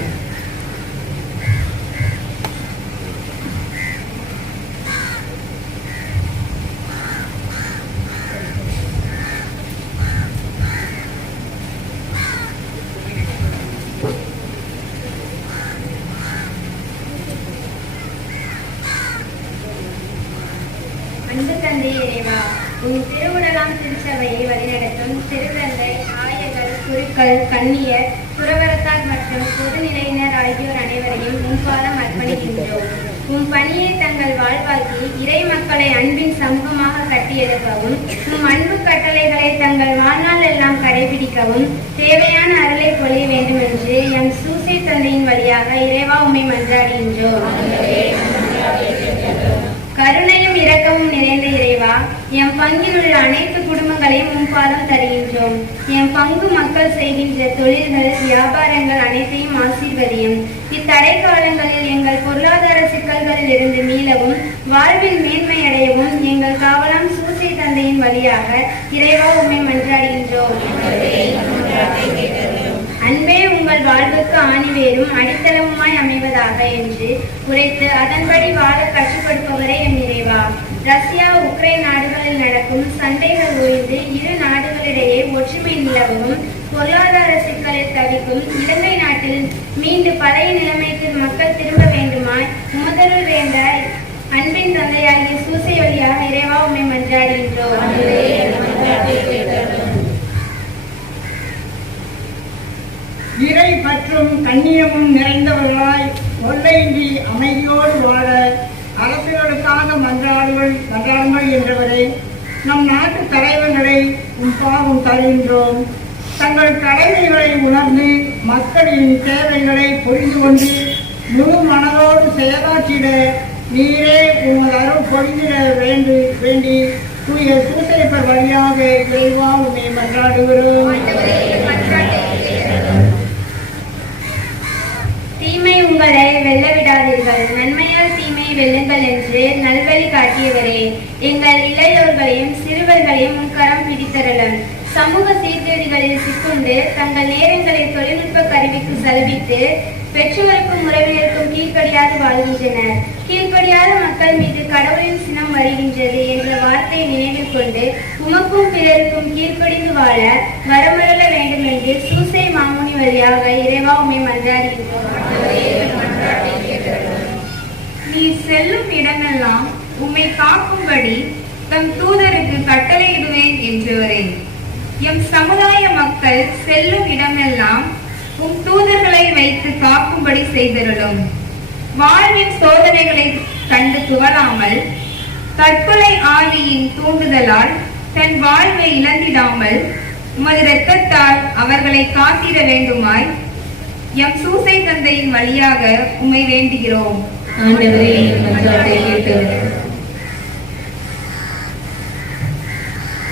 அன்பு தந்தை இறைவா, உன் திருவுடலாம் திருச்சபையை வழிநடத்தும் திருத்தந்தை, ஆயர்கள், குருக்கள், கன்னியர், துறவரத்தார் மற்றும் பொதுநிலையினர் ஆகியோர் அனைவரையும் உன் பாதம் அர்ப்பணிக்கின்றோம். உன் பணியை தங்கள் வாழ்வாக்கி இறை மக்களை அன்பின் சமூகமாக கட்டியெழுப்பவும், உம் அன்பு கட்டளைகளை தங்கள் வாழ்நாள் எல்லாம் கடைபிடிக்கவும் தேவையான அருளை பொழிய வேண்டும் என்று எம் சூசை தந்தையின் வழியாக இறைவா உம்மை மன்றாடுகின்றோம். கருணையும் இரக்கமும் நிறைந்த இறைவா, எம் பங்கில் உள்ள அனைத்து குடும்பங்களையும் உம் பாதம் தருகின்றோம். எம் பங்கு மக்கள் செய்கின்ற தொழில்கள், வியாபாரங்கள் அனைத்தையும் ஆசீர்வதியும். இத்தடை காலங்களில் எங்கள் பொருளாதார சிக்கல்களில் இருந்து மீளவும் வாழ்வில் மேன்மை அடையவும் எங்கள் காவலாம் சூசை தந்தையின் வழியாக இறைவா உம்மை மன்றாடுகின்றோம். அன்பே உங்கள் வாழ்வுக்கு ஆணிவேரும் அடித்தளமுமாய் அமைவதாக என்று உரைத்து அதன்படி வாழ கற்றுக் கொடுப்பவரே என் இறைவா. ரஷ்யா உக்ரைன் நாடுகளில் நடக்கும் சண்டைகள் ஓய்ந்து இரு நாடுகளிடையே ஒற்றுமை நிலவும், பொருளாதார சிக்கலில் தவிக்கும் இலங்கை நாட்டில் மீண்டு பழைய நிலைமைக்கு மக்கள் திரும்ப வேண்டுமாய் உமதருள் வேண்ட அன்பின் தந்தையாகிய சூசை வழியாக இறைவா உம்மை மன்றாடுகின்றோம். இறை பற்றும் கண்ணியமும் நிறைந்தவர்களாய் கொள்ளையின்றி அமைதியோடு வாழ அரசுகளுக்காக மன்றாடுங்கள் என்றவரை நம் நாட்டு தலைவர்களை பாவம் தருகின்றோம். தங்கள் கடமைகளை உணர்ந்து மக்களின் தேவைகளை புரிந்து கொண்டு முழு மனதோடு செயலாற்றிட நீரே உங்கள் அருள் பொழிந்திட வேண்டி தூய சூசைப்பர் வழியாக இறைவா உண்மை மன்றாடுகிறோம். தீமை உங்களை வெல்ல விடாதீர்கள், நன்மையால் தீமையை வெல்லுங்கள் என்று நல்வழி காட்டியவரே, எங்கள் இளையோர்களையும் சிறுவர்களையும் உன்கரம் பிடித்தரலும். சமூக சீர்கேடுகளில் சிக்குண்டு தங்கள் நேரங்களை தொழில்நுட்ப கருவிக்கு செலவிட்டு பெற்றோருக்கும் உறவினருக்கும் கீழ்ப்படியாது வாழ்கின்றனர். கீழ்ப்படியாத மக்கள் மீது கடவுளின் சினம் வருகின்றது என்ற வார்த்தையை நினைவில் கொண்டு உமக்கும் பிறருக்கும் கீழ்ப்படிந்து வாழ வரமருள வேண்டும் என்று சூசை மாமுனி வழியாக இறைவா உம்மை மன்றாடுகின்றோம். நீ செல்லும் இடமெல்லாம் உம்மை காக்கும்படி தம் தூதருக்கு கட்டளையிடுவேன் என்றவரே, எம் சமுதாய மக்கள் செல்லும் இடமெல்லாம் உம் தூதர்களை வைத்து காக்கும்படி செய்திருளும். வாழ்வின் சோதனைகளை கண்டு துவளாமல் தற்கொலை ஆவியின் தூண்டுதலால் தன் வாழ்வை இழந்திடாமல் உமது இரத்தத்தால் அவர்களை காத்திட வேண்டுமாய் எம் சூசை தந்தையின் வழியாக உம்மை வேண்டுகிறோம்.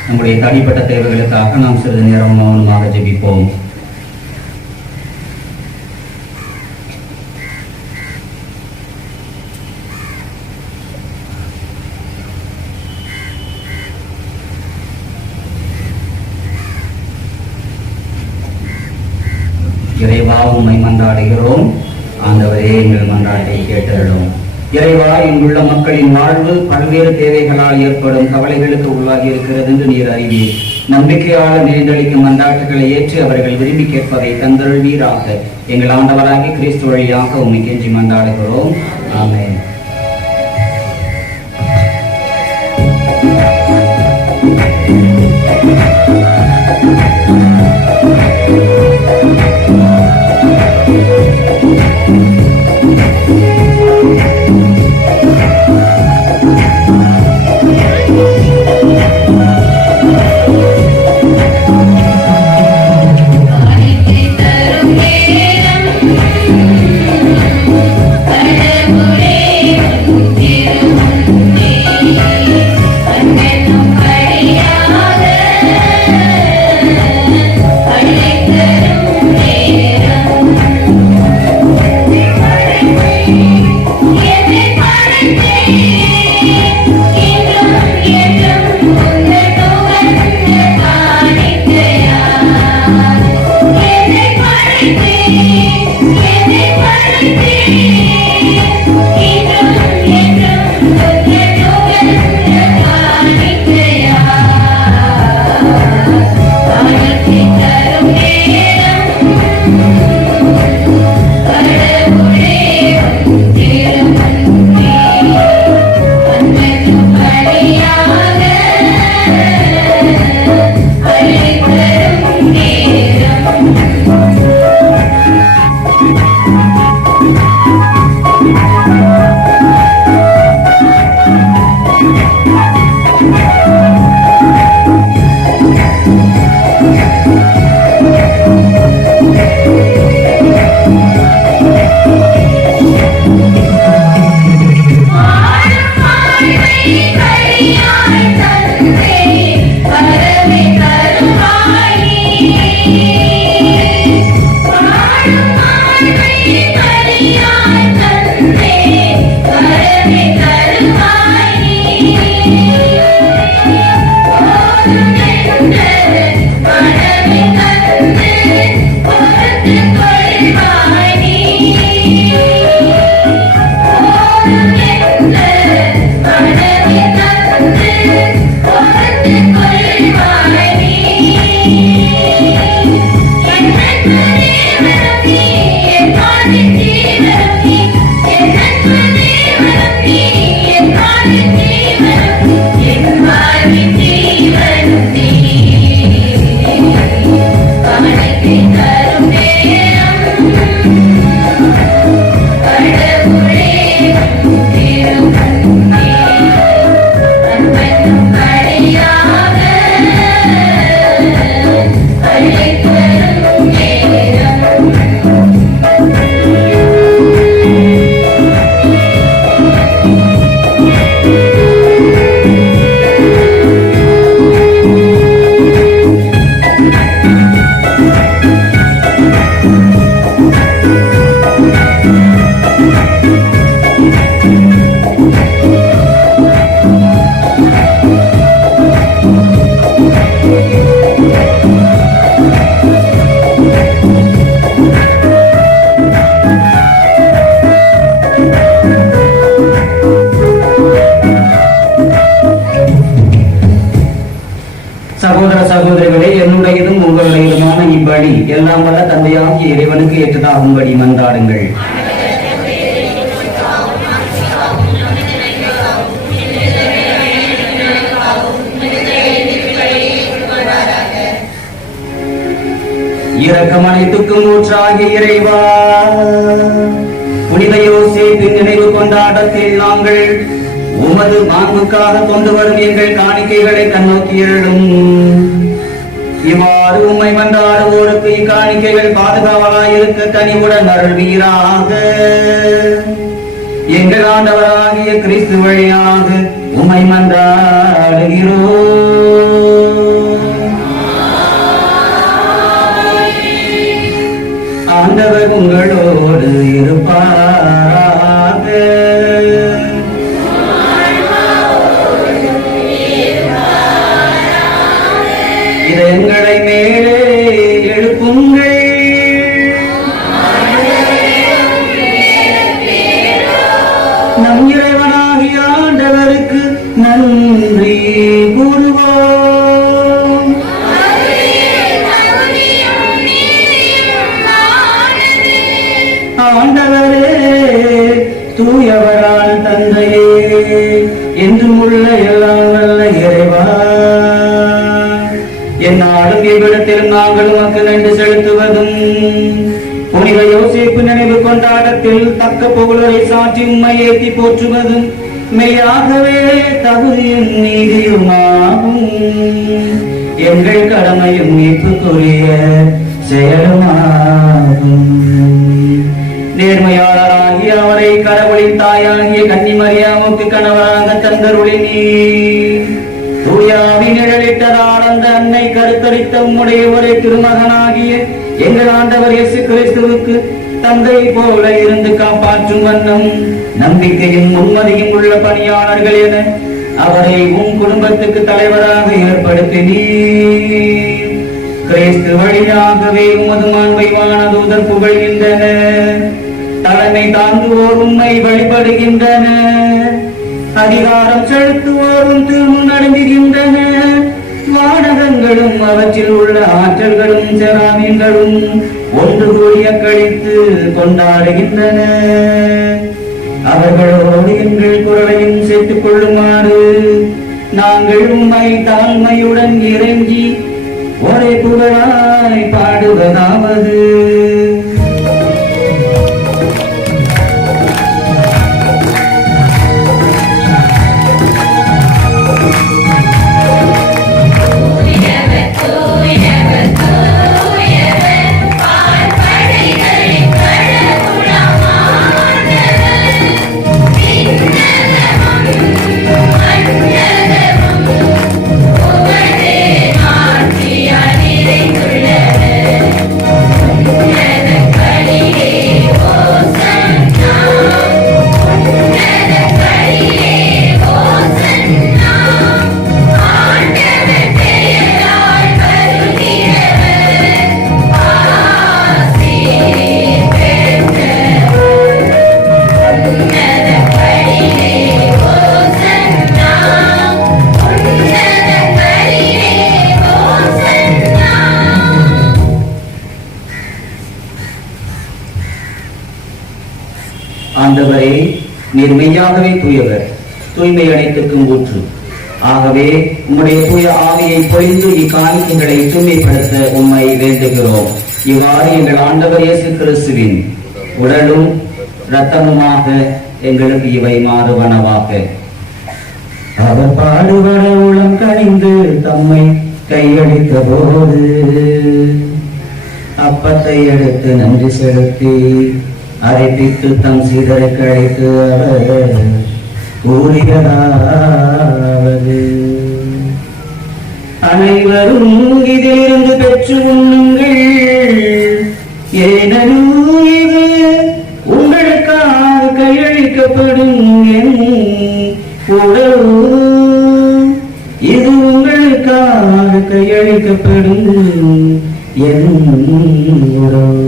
நம்முடைய தனிப்பட்ட தேவைகளுக்காக நாம் சிறிது நேரம் மௌனமாக ஜெபிப்போம். இறைவா உம்மை மன்றாடுகிறோம். ஆண்டவரே எங்கள் மன்றாட்டை கேட்டருளும். இறைவா, இங்குள்ள மக்களின் வாழ்வு பல்வேறு தேவைகளால் ஏற்படும் கவலைகளுக்கு உள்ளாகி இருக்கிறது என்று நீர் அறிவீர். நம்பிக்கையாளர் நேர்ந்தளிக்கும் மன்றாட்டுகளை ஏற்று அவர்கள் விரும்பி கேட்பதை தந்தருள்வீராக. எங்கள் ஆண்டவராகி கிறிஸ்து வழியாக உம்மை கெஞ்சி மன்றாடுகிறோம். ஆமென். கடவுளே சகோதர சகோதரிகளே, என்னுடையதும் உங்களுடையதுமான இப்படி எல்லாம் வல்ல தந்தையாகிய இறைவனுக்கு ஏற்றதாகும்படி மன்றாடுங்கள். இரக்கம் அனைத்துக்கும் ஊற்றாகிய இறைவா, புனித யோசேப்பின் நினைவு கொண்டாட்டத்தில் நாங்கள் உமது மாண்புக்காக கொண்டு வரும் எங்கள் காணிக்கைகளை கண்ணோக்கி எழும். இவ்வாறு உம்மை மன்றாடுவோருக்கு இக்காணிக்கைகள் பாதுகாவலாயிருக்க கனிவுடன் அருள்வீராக. எங்கள் ஆண்டவராகிய கிறிஸ்து வழியாக உம்மை மன்றாடுகிறோம். ஆண்டவர் உங்களோடு இருப்பாராக. இதயங்களை மேலே எழுப்புங்கள். நம் இறைவனாகிய ஆண்டவருக்கு நன்றி கூறுவோம். ஆண்டவரே, தூயவரால் தந்தையே, என்றும் உள்ள எல்லாம் வல்ல இறைவா, என்னாலும் இவ்விடத்திலும் நாங்கள் உமக்கு நன்றி செலுத்துவதும் புனித யோசேப்பு நினைவு கொண்டாட்டத்தில் தக்க புகழரை சாற்றி உம்மை ஏற்றி போற்றுவதும் மெய்யாகவே தகுதியும் நீதியுமாகும். எங்கள் கடமையும் மீட்புக்குரிய செயலுமாகும். நேர்மையாளராகிய அவரை கடவுளின் தாயாகிய கன்னிமரியாவுக்கு கணவராக தந்தருளினீ. தூயாவி நிழலிட்டதால் அந்த அன்னை கருத்தரித்த உம்முடைய ஒரே திருமகனாகிய எங்கள் ஆண்டவர் இயேசு கிறிஸ்துவுக்கு தந்தை போல இருந்து காப்பாற்றும் வண்ணம் நம்பிக்கையும் உண்மதியும் உள்ள பணியாளர்கள் என அவரை உன் குடும்பத்துக்கு தலைவராக ஏற்படுத்தினீ. கிறிஸ்து வழியாகவே உமது மாண்பை வானதூதர் புகழ்கின்றன. தலைமை தாங்குவோர் உண்மை வழிபடுகின்றன. அதிகாரம் செலுத்துவோரும் திருமுன்னடைகின்றன. வானகங்களும் அவற்றில் உள்ள ஆற்றல்களும் செராமீன்களும் ஒன்று கூடிய கழித்து கொண்டாடுகின்றன. அவர்களோடு எங்கள் குரலையும் சேர்த்துக் கொள்ளுமாறு நாங்கள் உம்மை தாழ்மையுடன் இறங்கி ஒரே புகழாய் பாடுவதாவது. ஆண்டவரே, நீர் மெய்யாகவே தூயவர், தூய்மை அனைத்துக்கும் ஊற்று. ஆகவே உம்முடைய தூய ஆவியை பொழிந்து இக்காணிக்கைகளை தூய்மைப்படுத்த உம்மை வேண்டுகிறோம். இவ்வாறு எங்கள் ஆண்டவர் இயேசு கிறிஸ்துவின் உடலும் இரத்தமுமாக எங்களுக்கு இவை மாறுவனவாக. அவர் பாடுபட உளம் கனிந்து தம்மை கையளித்த போது அப்பத்தை எடுத்து நன்றி செலுத்தி அதை பித்து தம் சீடரை கழித்து அவர் கூறுகிறாவது: அனைவரும் இதிலிருந்து பெற்று உண்ணுங்கள், ஏனெனில் இது உங்களுக்காக கையளிக்கப்படும் என் உடல், இது உங்களுக்காக கையளிக்கப்படும் என் உடல்.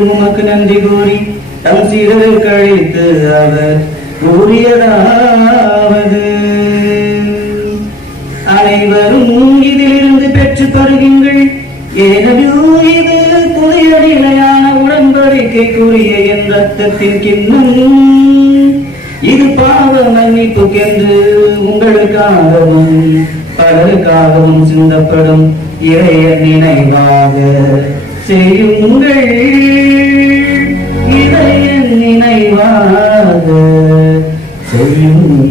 என்று உமக்கு நன்றி கூறி தம் சீடர்கள் கழித்து அவர் கூறியதாவது: அனைவரும் இதிலிருந்து பெற்று பருகுங்கள், ஏனெனில் இது புதிய நிலையான உடன்படிக்கைக்குரிய என் இரத்தத்தின் கிண்ணம். இது பாவ மன்னிப்புக்கென்று உங்களுக்காகவும் பலருக்காகவும் சிந்தப்படும் இறையர் நினைவாக செய்யுங்கள். இறையர் நினைவாக செய்யுங்கள்.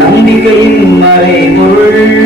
நம்பிக்கையின் மறைபொருள்.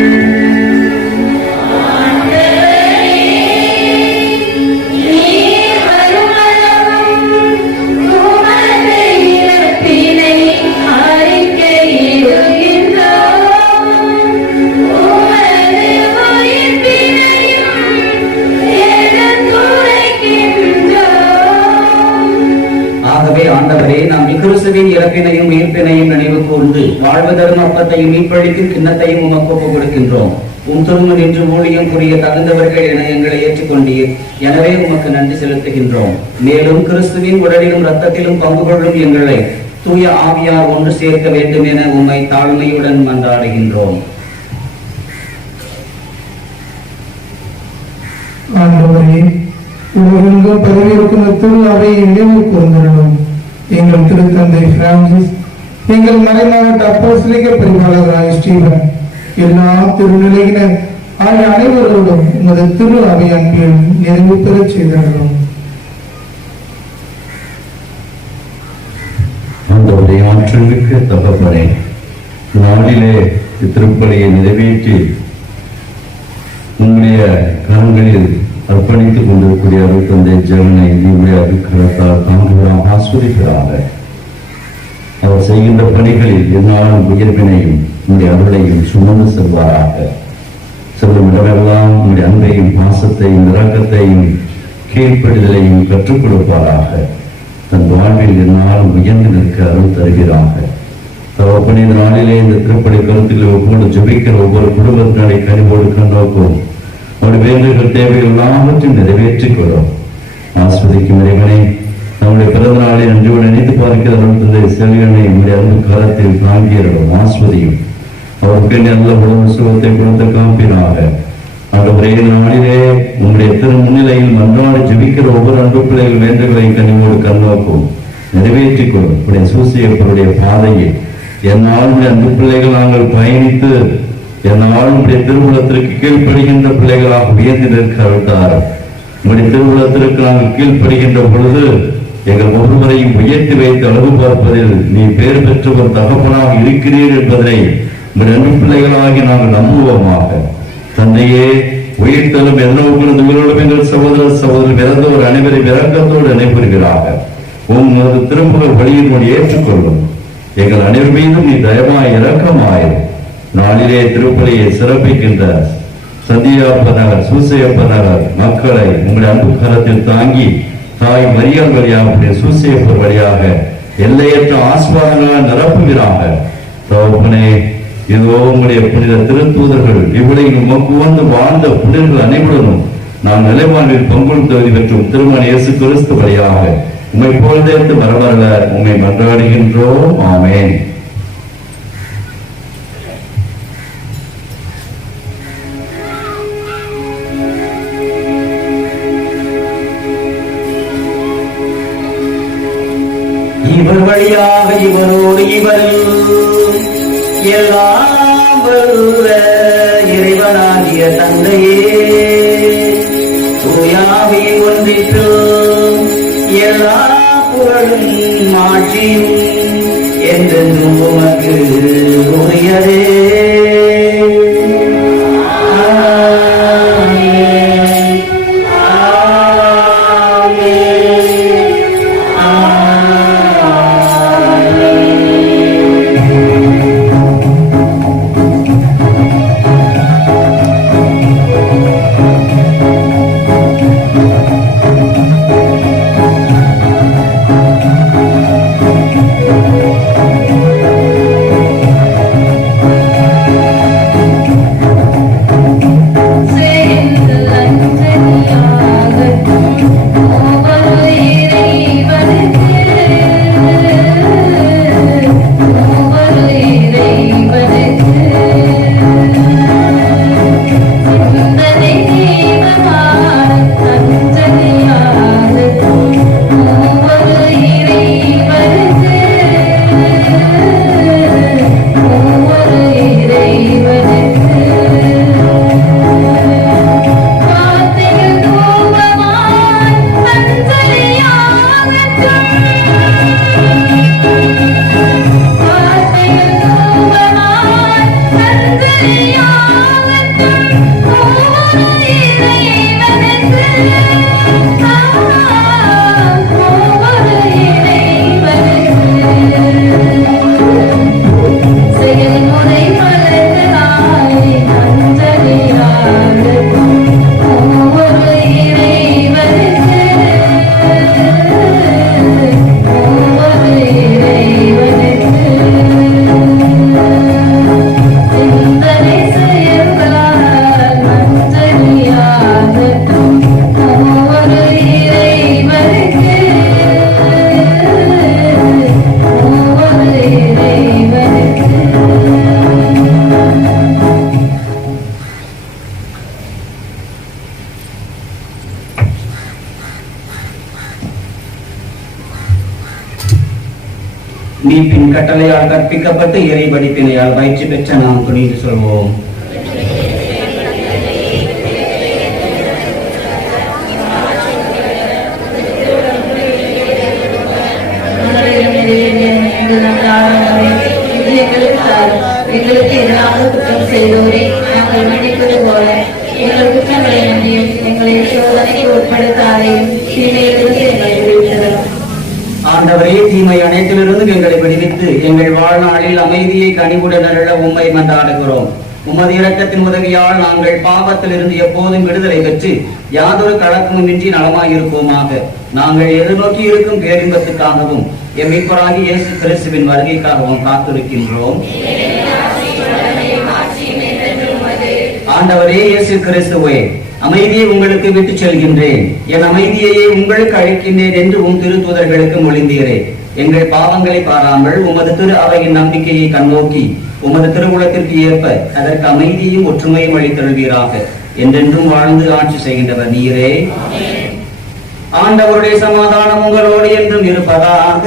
ஆகவே ஆண்டவரே, நாம் கிறிஸ்துவின் இறப்பினையும் உயிர்ப்பினையும் நினைவு கூர்ந்து வாழ்வு தரும் அப்பத்தையும் மீட்பளிக்கும் கிண்ணத்தையும் உமக்கு ஒப்புக் கொடுக்கின்றோம். உம் திருமுன் நின்று ஊழியம் புரிய தகுந்தவர்கள் என எங்களை ஏற்றுக்கொண்டீர். எனவே உமக்கு நன்றி செலுத்துகின்றோம். மேலும் கிறிஸ்துவின் உடலிலும் இரத்தத்திலும் பங்கு கொள்ளும் எங்களை தூய ஆவியார் ஒன்று சேர்க்க வேண்டும் என உம்மை தாழ்மையுடன் மன்றாடுகின்றோம். ஆண்டவரே, உலகெங்கும் பதவியிருக்கும் திரு அவையை நினைவு கூர்ந்தருளும். எங்கள் திருத்தந்தை பிரான்சிஸ், எங்கள் மறைமாவட்ட அப்போஸ்தலிக பரிபாலகராய் ஸ்டீபன், எல்லா திருநிலையினர் ஆகிய அனைவரோடும் உமது திரு அவை அன்பில் நிறைவு பெறச் செய்தருளும். ஆண்டவரே, ஆற்றல்மிக்க தகப்பனே, நாளிலே திருப்பலியை நிறைவேற்றி உங்களுடைய கரங்களில் அர்ப்பணித்துக் கொண்டிருக்கூடிய தந்தை ஜெகனை உங்களுடைய அதிகாரத்தால் தாங்குகிறார், ஆஸ்வதிக்கிறாக. அவர் செய்கின்ற பணிகளில் என்னாலும் உயர்வினையும் உங்களுடைய அருளையும் சுமந்து செல்வாராக. செல்லும் இடமெல்லாம் உங்களுடைய அன்பையும் பாசத்தையும் இரக்கத்தையும் கீழ்ப்படிதலையும் கற்றுக் கொடுப்பாராக. தன் வாழ்வில் என்னாலும் உயர்ந்து நிற்க அருள் தருகிறாக. தகப்பனே, இந்த நாளிலே இந்த திருப்பலி கருத்துக்களை ஒவ்வொரு ஜெபிக்கிற ஒவ்வொரு குடும்பத்தினரை கனிவோடு கண்ணோக்கும். அவருடைய வேண்டுகள் தேவைகள் எல்லாவற்றையும் நிறைவேற்றிக் கொள்ளும். ஆஸ்வதிக்கும் இறைவனே, நம்முடைய பிறந்த நாளை நன்றியோடு நினைத்து பார்க்கிற தந்தை செல்வனை உங்களுடைய அன்பு காலத்தில் தாங்கியரும் ஆஸ்வதியும். அவருக்கு நல்ல உடம்பு சுகத்தை கொடுத்த காப்பீராக. ஆண்டவரே, இந்த நாளிலே உங்களுடைய திரு முன்னிலையில் மன்றாடி ஜெபிக்கிற ஒவ்வொரு அன்பு பிள்ளைகள் வேண்டுகளை கனிவோடு கண்ணோக்கும், நிறைவேற்றிக் கொள்ளும். உடைய சூசியப்பருடைய பாதையை என்னாலும் அன்பு பிள்ளைகள் நாங்கள் பயணித்து என்னாலும் உடைய திருவுளத்திற்கு கீழ்ப்படுகின்ற பிள்ளைகளாக உயர்ந்து நிற்க விட்டார். உங்களுடைய திருவுளத்திற்கு நாங்கள் கீழ்ப்படுகின்ற பொழுது எங்கள் ஒவ்வொருவரையும் உயர்த்தி வைத்து அளவு பார்ப்பதில் நீ பெயர் பெற்ற ஒரு தகப்பனாக இருக்கிறீர் என்பதனை உங்களுடைய அன்பு பிள்ளைகளாகி நாங்கள் நம்புவோமாக. தந்தையே, உயிர்த்தலும் எல்லோரும் உங்களோடும் எங்கள் சகோதர சகோதரர் பிறந்தவர் அனைவரும் இரக்கத்தோடு நினைவுறுகிறாக. உங்களது திருமுக வழியினோடு ஏற்றுக்கொள்ளும். எங்கள் அனைவர் மீதும் நீ தயமாய் இரக்கமாய் நாளிலே திருப்பலியை சிறப்பிக்கின்ற சந்தியாப்ப நகர், சூசையப்ப நகர் மக்களை உங்களுடைய அன்பு கரத்தில் தாங்கி தாய் மரியாள் வழியாக சூசையப்பர் வழியாக எல்லையற்ற ஆஸ்வாதங்களால் நிரப்புகிறாக. தகப்பனே, இதோ உங்களுடைய புனித திருத்தூதர்கள் இவ்வுலகில் உமக்கு வந்து வாழ்ந்த புனிதர்கள் அனைவருடன் நாம் நிலைவாழ்வில் பங்குள் தகுதி பெற்றும் திருமண இயேசு கிறிஸ்து வழியாக உம்மை போல்தேர்த்து வரவரல உம்மை மன்றாடுகின்றோம். ஆமென். இவர் வழியாக இவரோடு இவரில் எல்லாம் வல்ல இறைவனாகிய தந்தையே, தூயாவி ஒன்றிற்று எல்லா புகழும் ஆட்சியும் என்றென்றும் உமக்கு உரியதே. மீட்பின் கட்டளையால் கற்பிக்கப்பட்டு இறை படிப்பினையால் பயிற்சி பெற்ற நாம் துணிந்து சொல்வோம். எங்களுக்கு எதிராக குற்றம் செய்தோரே நாங்கள் மன்னிப்பது போல எங்கள் குற்றங்களை நம்பியும் எங்களை சோதனைக்கு உட்படுத்தாதையும் தீமையிலிருந்து எங்களை விடுவித்தரும். ஆண்டவரே, தீமை அனைத்திலிருந்து எங்களை விடுவித்து எங்கள் வாழ்நாளில் அமைதியை கனிவுடன் அருள உம்மை மன்றாடுகிறோம். உமது இரக்கத்தின் உதவியால் நாங்கள் பாவத்திலிருந்து எப்போதும் விடுதலை பெற்று யாதொரு கலக்கமுமின்றி நலமாயிருப்போமாக. நாங்கள் எதிர்நோக்கி இருக்கும் பேரின்பத்துக்காகவும் எம்மிப்பராகி இயேசு கிறிஸ்துவின் வருகைக்காகவும் காத்திருக்கின்றோம். ஆண்டவரே இயேசு கிறிஸ்துவே, அமைதியை உங்களுக்கு விட்டு செல்கின்றேன், என் அமைதியையே உங்களுக்கு அளிக்கின்றேன் என்று உம் திருத்தூதர்களுக்கு மொழிந்தீரே. எங்கள் பாவங்களை பாராமல் உமது திரு அவையின் நம்பிக்கையை கண்ணோக்கி உமது திருவுலத்திற்கு ஏற்ப அதற்கு அமைதியும் ஒற்றுமையும் அளித்தருள்வீராக. என்றென்றும் வாழ்ந்து ஆட்சி செய்கின்றவர் நீரே. ஆண்டவருடைய சமாதானம் உங்களோடு என்றும் இருப்பதாக.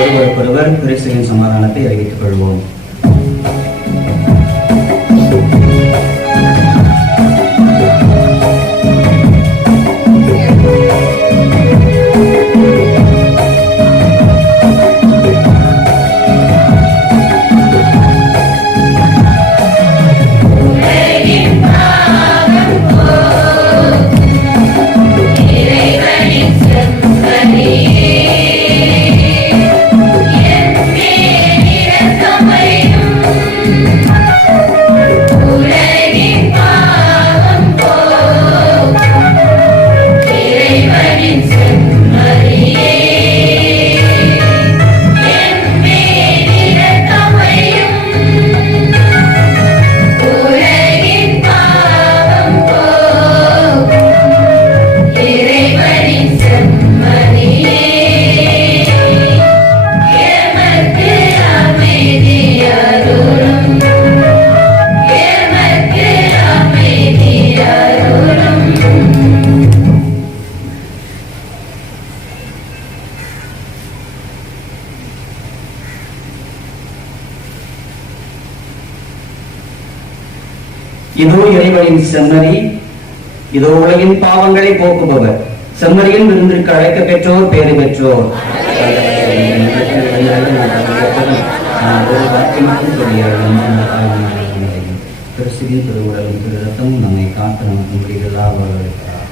ஒருவருக்கொருவர் கிறிஸ்துவின் சமாதானத்தை அறிவித்துக் கொள்வோம். இதோ இறைவனின் செம்மறி, இதோ உலகின் பாவங்களை போக்குபவர். செம்மறியின் விருந்திற்கு அழைக்க பெற்றோர் பேறு பெற்றோர். கிறிஸ்துவின் திருவுடலும் திரு ரத்தமும் நம்மை காத்து நமக்கு முடிவெல்லாம் வரவேற்கிறார்.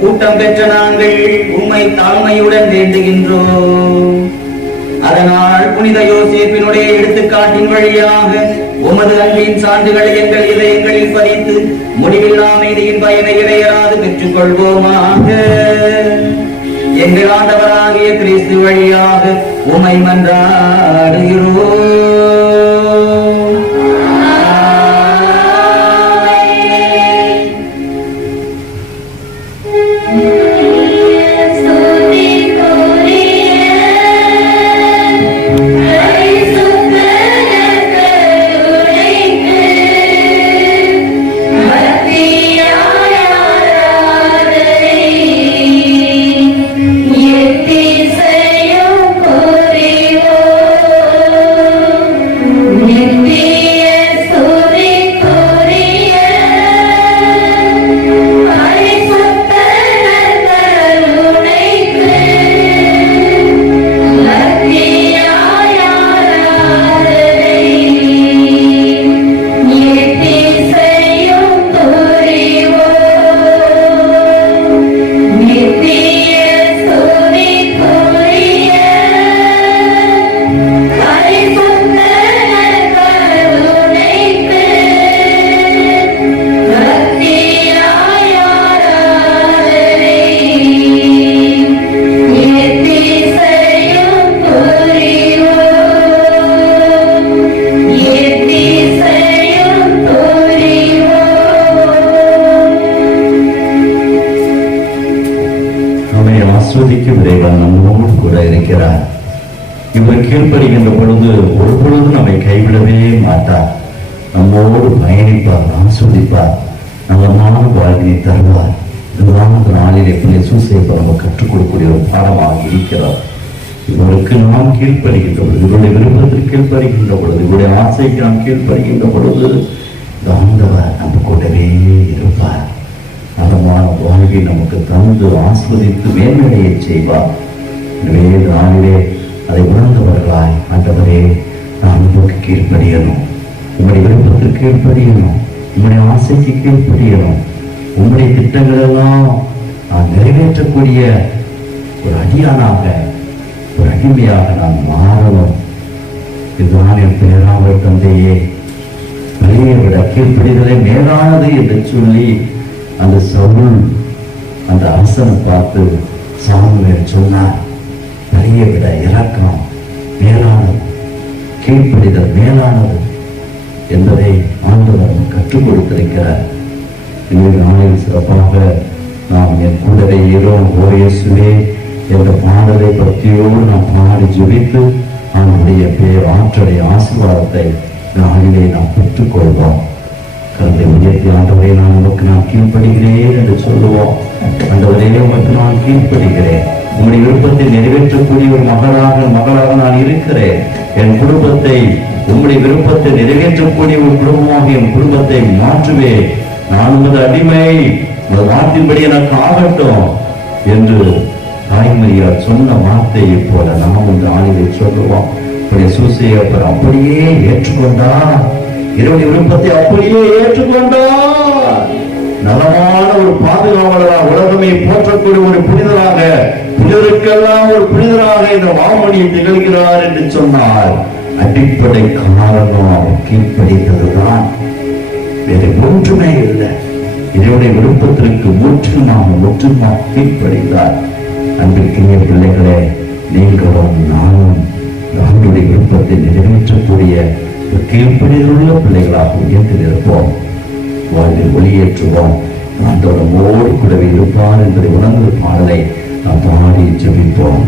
கூட்டம் பெற்ற நாங்கள் உம்மை தாழ்மையுடன் வேண்டுகின்றோம். அதனால் புனித யோசேப்பினுடைய எடுத்துக்காட்டின் வழியாக உமது அன்பின் சான்றுகளை எங்கள் இதயங்களில் பதித்து முடிவில்லா அமைதியின் பயனை இடையராது பெற்றுக் கொள்வோமாக. எங்கள் ஆண்டவராகிய கிறிஸ்து வழியாக உம்மை மன்றாடுகிறோம். நம்மோடு கூட இருக்கிறார். இவர் கீழ்ப்படுகின்ற பொழுது ஒரு பொழுதும் நம்மை கைவிடவே மாட்டார். நம்மோடு பயணிப்பார், ஆஸ்வதிப்பார், நலமான வாழ்வினை தருவார். இதுதான் நாளில் எப்படி சூசேப்ப நம்ம கற்றுக் கொடுக்கக்கூடிய ஒரு பாடமாக இருக்கிறார். இவருக்கு நாம் கீழ்ப்படுகின்ற பொழுது, இவருடைய விருப்பத்திற்கு கீழ்ப்படுகின்ற பொழுது, இவருடைய ஆசைக்கு நாம் கீழ்ப்படுகின்ற பொழுது ஆண்டவர் நம்ம கூடவே இருப்பார். நலமான வாழ்வை நமக்கு தந்து ஆஸ்வதித்து மேன்மையை செய்வார். எனவே நாளிலே அதை உணர்ந்தவர்களாய், ஆண்டவரே நாம் உங்களுக்கு கீழ்ப்படியணும், உங்களுடைய விருப்பத்திற்கு கீழ்ப்படியணும், உங்களுடைய ஆசைக்கு கீழ்ப்படியணும், உங்களுடைய திட்டங்கள் எல்லாம் நான் நிறைவேற்றக்கூடிய ஒரு அடியானாக, ஒரு அடிமையாக நான் மாறணும். இதுதான் என் பேராமல் தந்தையே, வெளியே விட கீழ்ப்படிதலை மேலானது என்று சொல்லி அந்த சவுல் அந்த அரசனை பார்த்து சாமுவேல் சொன்னார், பலியை விட இரக்கம் மேலானது, கீழ்ப்படிதல் மேலானது என்பதை ஆண்டவர் கற்றுக் கொடுத்திருக்கிறார். இன்றைய நாளில் சிறப்பாக நாம் என் கூடவே ஏறோம் ஓ இயேசுவே என்ற பாடலை பற்றியோடு நாம் பாடி ஜெபித்து நம்முடைய பேர் ஆற்றலை ஆசீர்வாதத்தை நாளிலே நாம் பெற்றுக்கொள்வோம். கருத்தை உயர்த்தி ஆண்டவரே நான் உமக்கு நான் கீழ்ப்படுகிறேன் என்று சொல்லுவோம். ஆண்டவரே உமக்கு நான் கீழ்ப்படுகிறேன், உங்களுடைய விருப்பத்தை நிறைவேற்றக்கூடிய ஒரு மகளாக நான் இருக்கிறேன். என் குடும்பத்தை உங்களுடைய விருப்பத்தை நிறைவேற்றக்கூடிய ஒரு குடும்பமாக என் குடும்பத்தை மாற்றுவேன். நான் உமது அடிமை, உங்கள் வார்த்தையின்படி எனக்கு ஆகட்டும் என்று தாய்மரியார் சொன்ன வார்த்தையை போல நாம் இந்த ஆளிலை சொல்லுவோம். சூசையப்பர் அப்படியே ஏற்றுக்கொண்டார், இறைவனுடைய விருப்பத்தை அப்படியே ஏற்றுக்கொண்டார். நலமான ஒரு பாதுகாவலராக உலகமே போற்றக்கூடிய ஒரு புனிதராக, புனிதருக்கெல்லாம் ஒரு புனிதராக இந்த மாமணியை திகழ்கிறார் என்று சொன்னார். அடிப்படை காரணம் அவர் கீழ்ப்படித்ததுதான், வேறு ஒன்றுமே இல்லை. இறைவனுடைய விருப்பத்திற்கு முற்றிலுமாக கீழ்ப்படித்தார். அன்பிற்குரிய பிள்ளைகளே, நீங்களும் நானும் ஆண்டுடைய விருப்பத்தை நிறைவேற்றக்கூடிய கீழ்ப்படியுள்ள பிள்ளைகளாக உயர்ந்து நிற்போம். வாழ்வில் ஒளியேற்றுவோம். ஆண்டவரோடு கூடவே இருப்பார் என்பதை உணர்ந்த பாடலை நாம் பாடி ஜெபிப்போம்.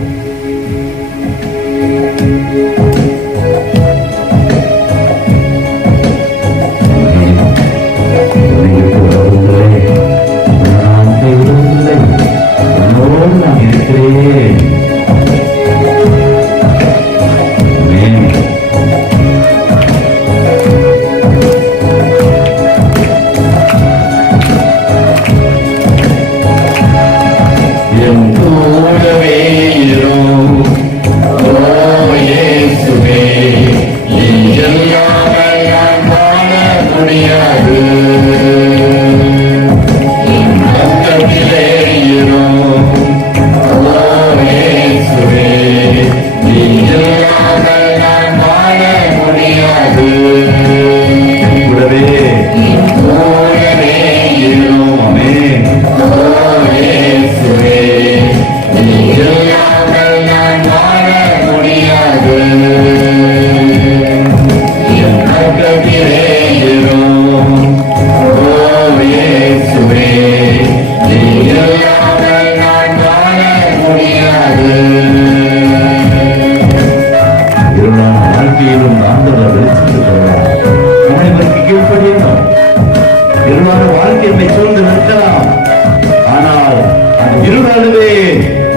நான் இருக்கிறேன்.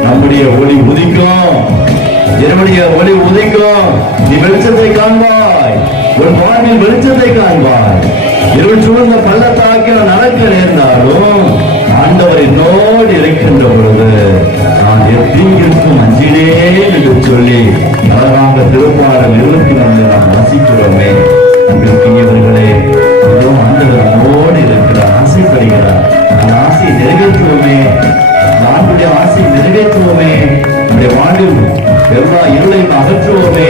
நம்முடைய ஒளி உதிக்கும், என்னுடைய ஒளி உதிக்கும். நீ வெளிச்சத்தை காண்பாய், ஒரு வாழ்வில் வெளிச்சத்தை காண்பாய். இருள் சூழ்ந்த பள்ளத்தாக்கில் நடக்க நேர்ந்தாலும் ஆண்டவர் என்னோடு இருக்கின்ற பொழுது நான் எப்படியிருக்கும் அஞ்சினே என்று சொல்லி அழகாக திருப்பாடல் 24 நாம் வாசிக்கிறோமே. அன்பிற்குரியவர்களே, ஆண்டவர் நம்மோடு இருக்கிறார், ஆசைப்படுகிறார். அந்த ஆசையை நிறைவேற்றுவோமே, ஆண்டுடைய ஆசையை நிறைவேற்றுவோமே, நம்முடைய வாழ்வில் எல்லா இருளையும் அகற்றுவோமே.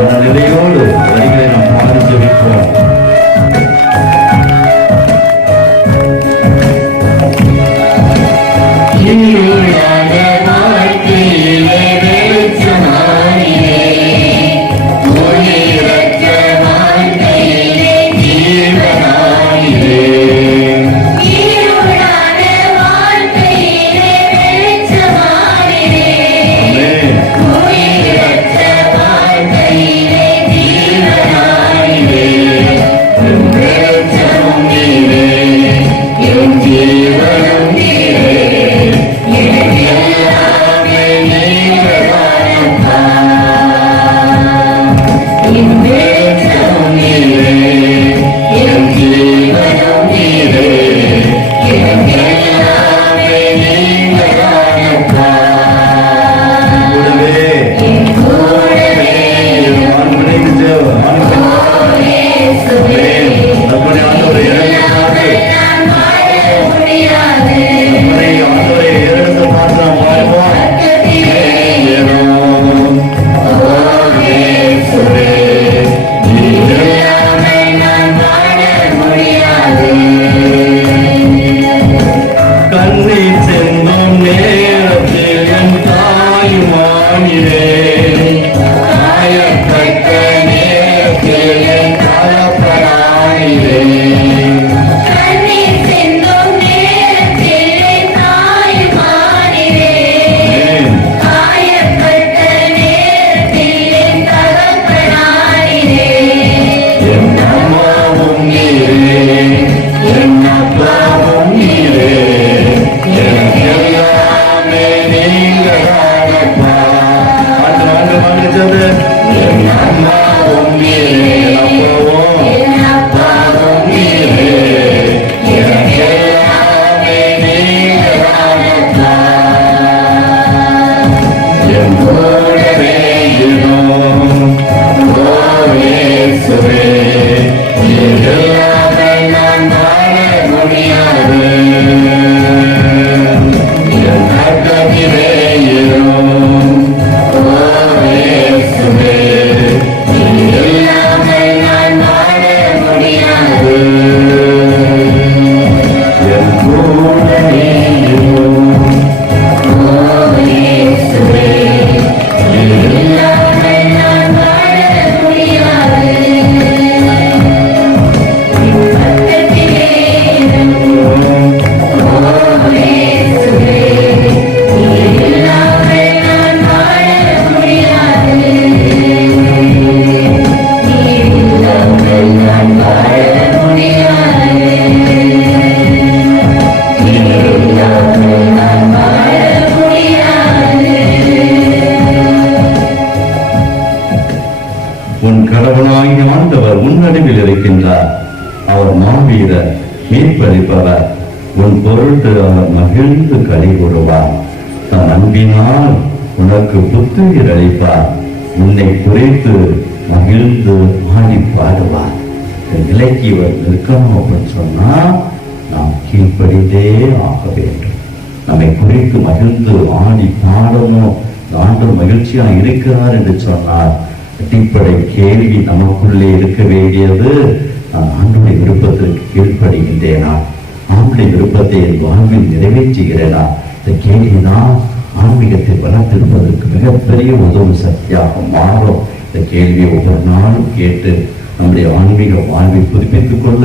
அந்த நிலையோடு வரிகளை நாம் பாடி ஜெபிப்போம். Yeah. முன்னடைவில் இருக்கின்றார். அவர் மாவீரர், மீட்பளிப்பவர். உன் பொருட்டு அவர் மகிழ்ந்து களி கூறுவார். தன் அன்பினால் உனக்கு புத்துயிர் அளிப்பார். உன்னை குறித்து மகிழ்ந்து ஆடி பாடுவார். நிலைக்கு இவர் நிற்கணும் அப்படின்னு சொன்னா நாம் கீழ்ப்படிந்தே ஆக வேண்டும். நம்மை குறித்து மகிழ்ந்து ஆடி பாடணும். ஆண்டவர் மகிழ்ச்சியா இருக்கிறார் என்று சொன்னார். அடிப்படை கேள்வி நமக்குள்ளே இருக்க வேண்டியது, நான் ஆண்டுடைய விருப்பத்திற்கு கீழ்ப்படுகின்றேனா, ஆண்டுடைய விருப்பத்தை என் வாழ்வில் நிறைவேற்றுகிறேனா? இந்த கேள்விதான் ஆன்மீகத்தை வளர்த்திருப்பதற்கு மிகப்பெரிய உதவு சக்தியாக மாறும். இந்த கேள்வியை ஒவ்வொரு நாளும் கேட்டு நம்முடைய ஆன்மீக வாழ்வை புதுப்பித்துக் கொள்ள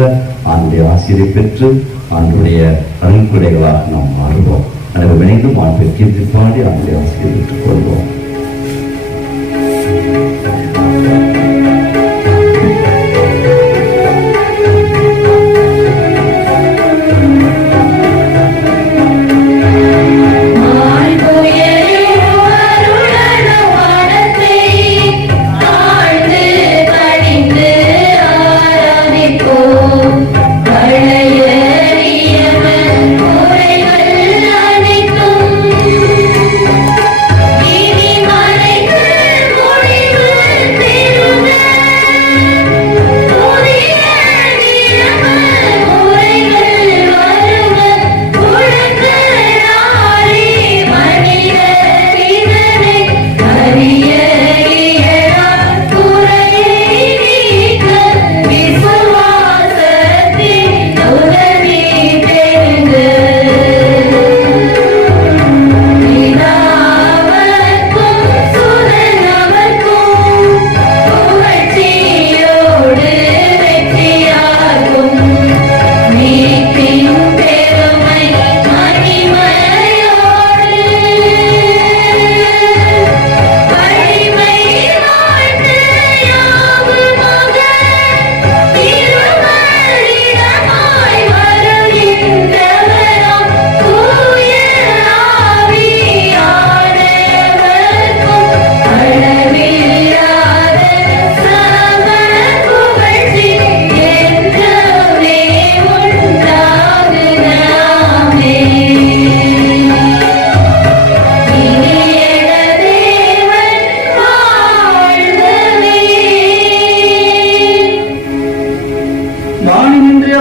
ஆண்டுடைய ஆசிரியை பெற்று ஆண்டுடைய அருள்குடைகளாக நாம் மாறுவோம். எனவே மீண்டும் ஆண்பை கீர்த்தி பாடி ஆண்டுடைய ஆசிரியை பெற்றுக் கொள்வோம்.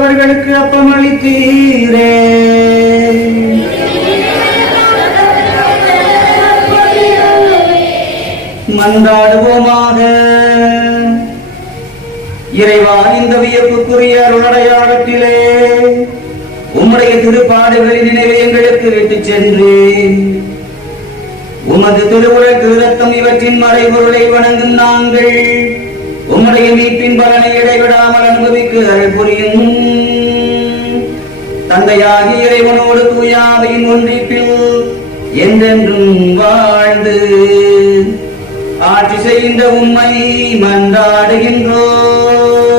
அவர்களுக்கு அப்பமளித்தீரே. மன்றாடுவோமாக. இறைவா, இந்த வியப்புக்குரிய அருளடையாளத்திலே உம்முடைய திருப்பாடுகளின் நினைவை எங்களுக்கு விட்டுச் சென்று உமது திருவுரைக்கு இரத்தம் இவற்றின் மறைபொருளை வணங்கும் நாங்கள் உம்முடைய மீட்பின் பலனை இடைவிடாமல் அனுபவிக்க அருள் புரியும். தந்தையாகி இறைவனோடு தூயாவையின் ஒன்றிப்பில் என்றென்றும் வாழ்ந்து ஆட்சி செய்கின்ற உம்மை மன்றாடுகின்றோம்.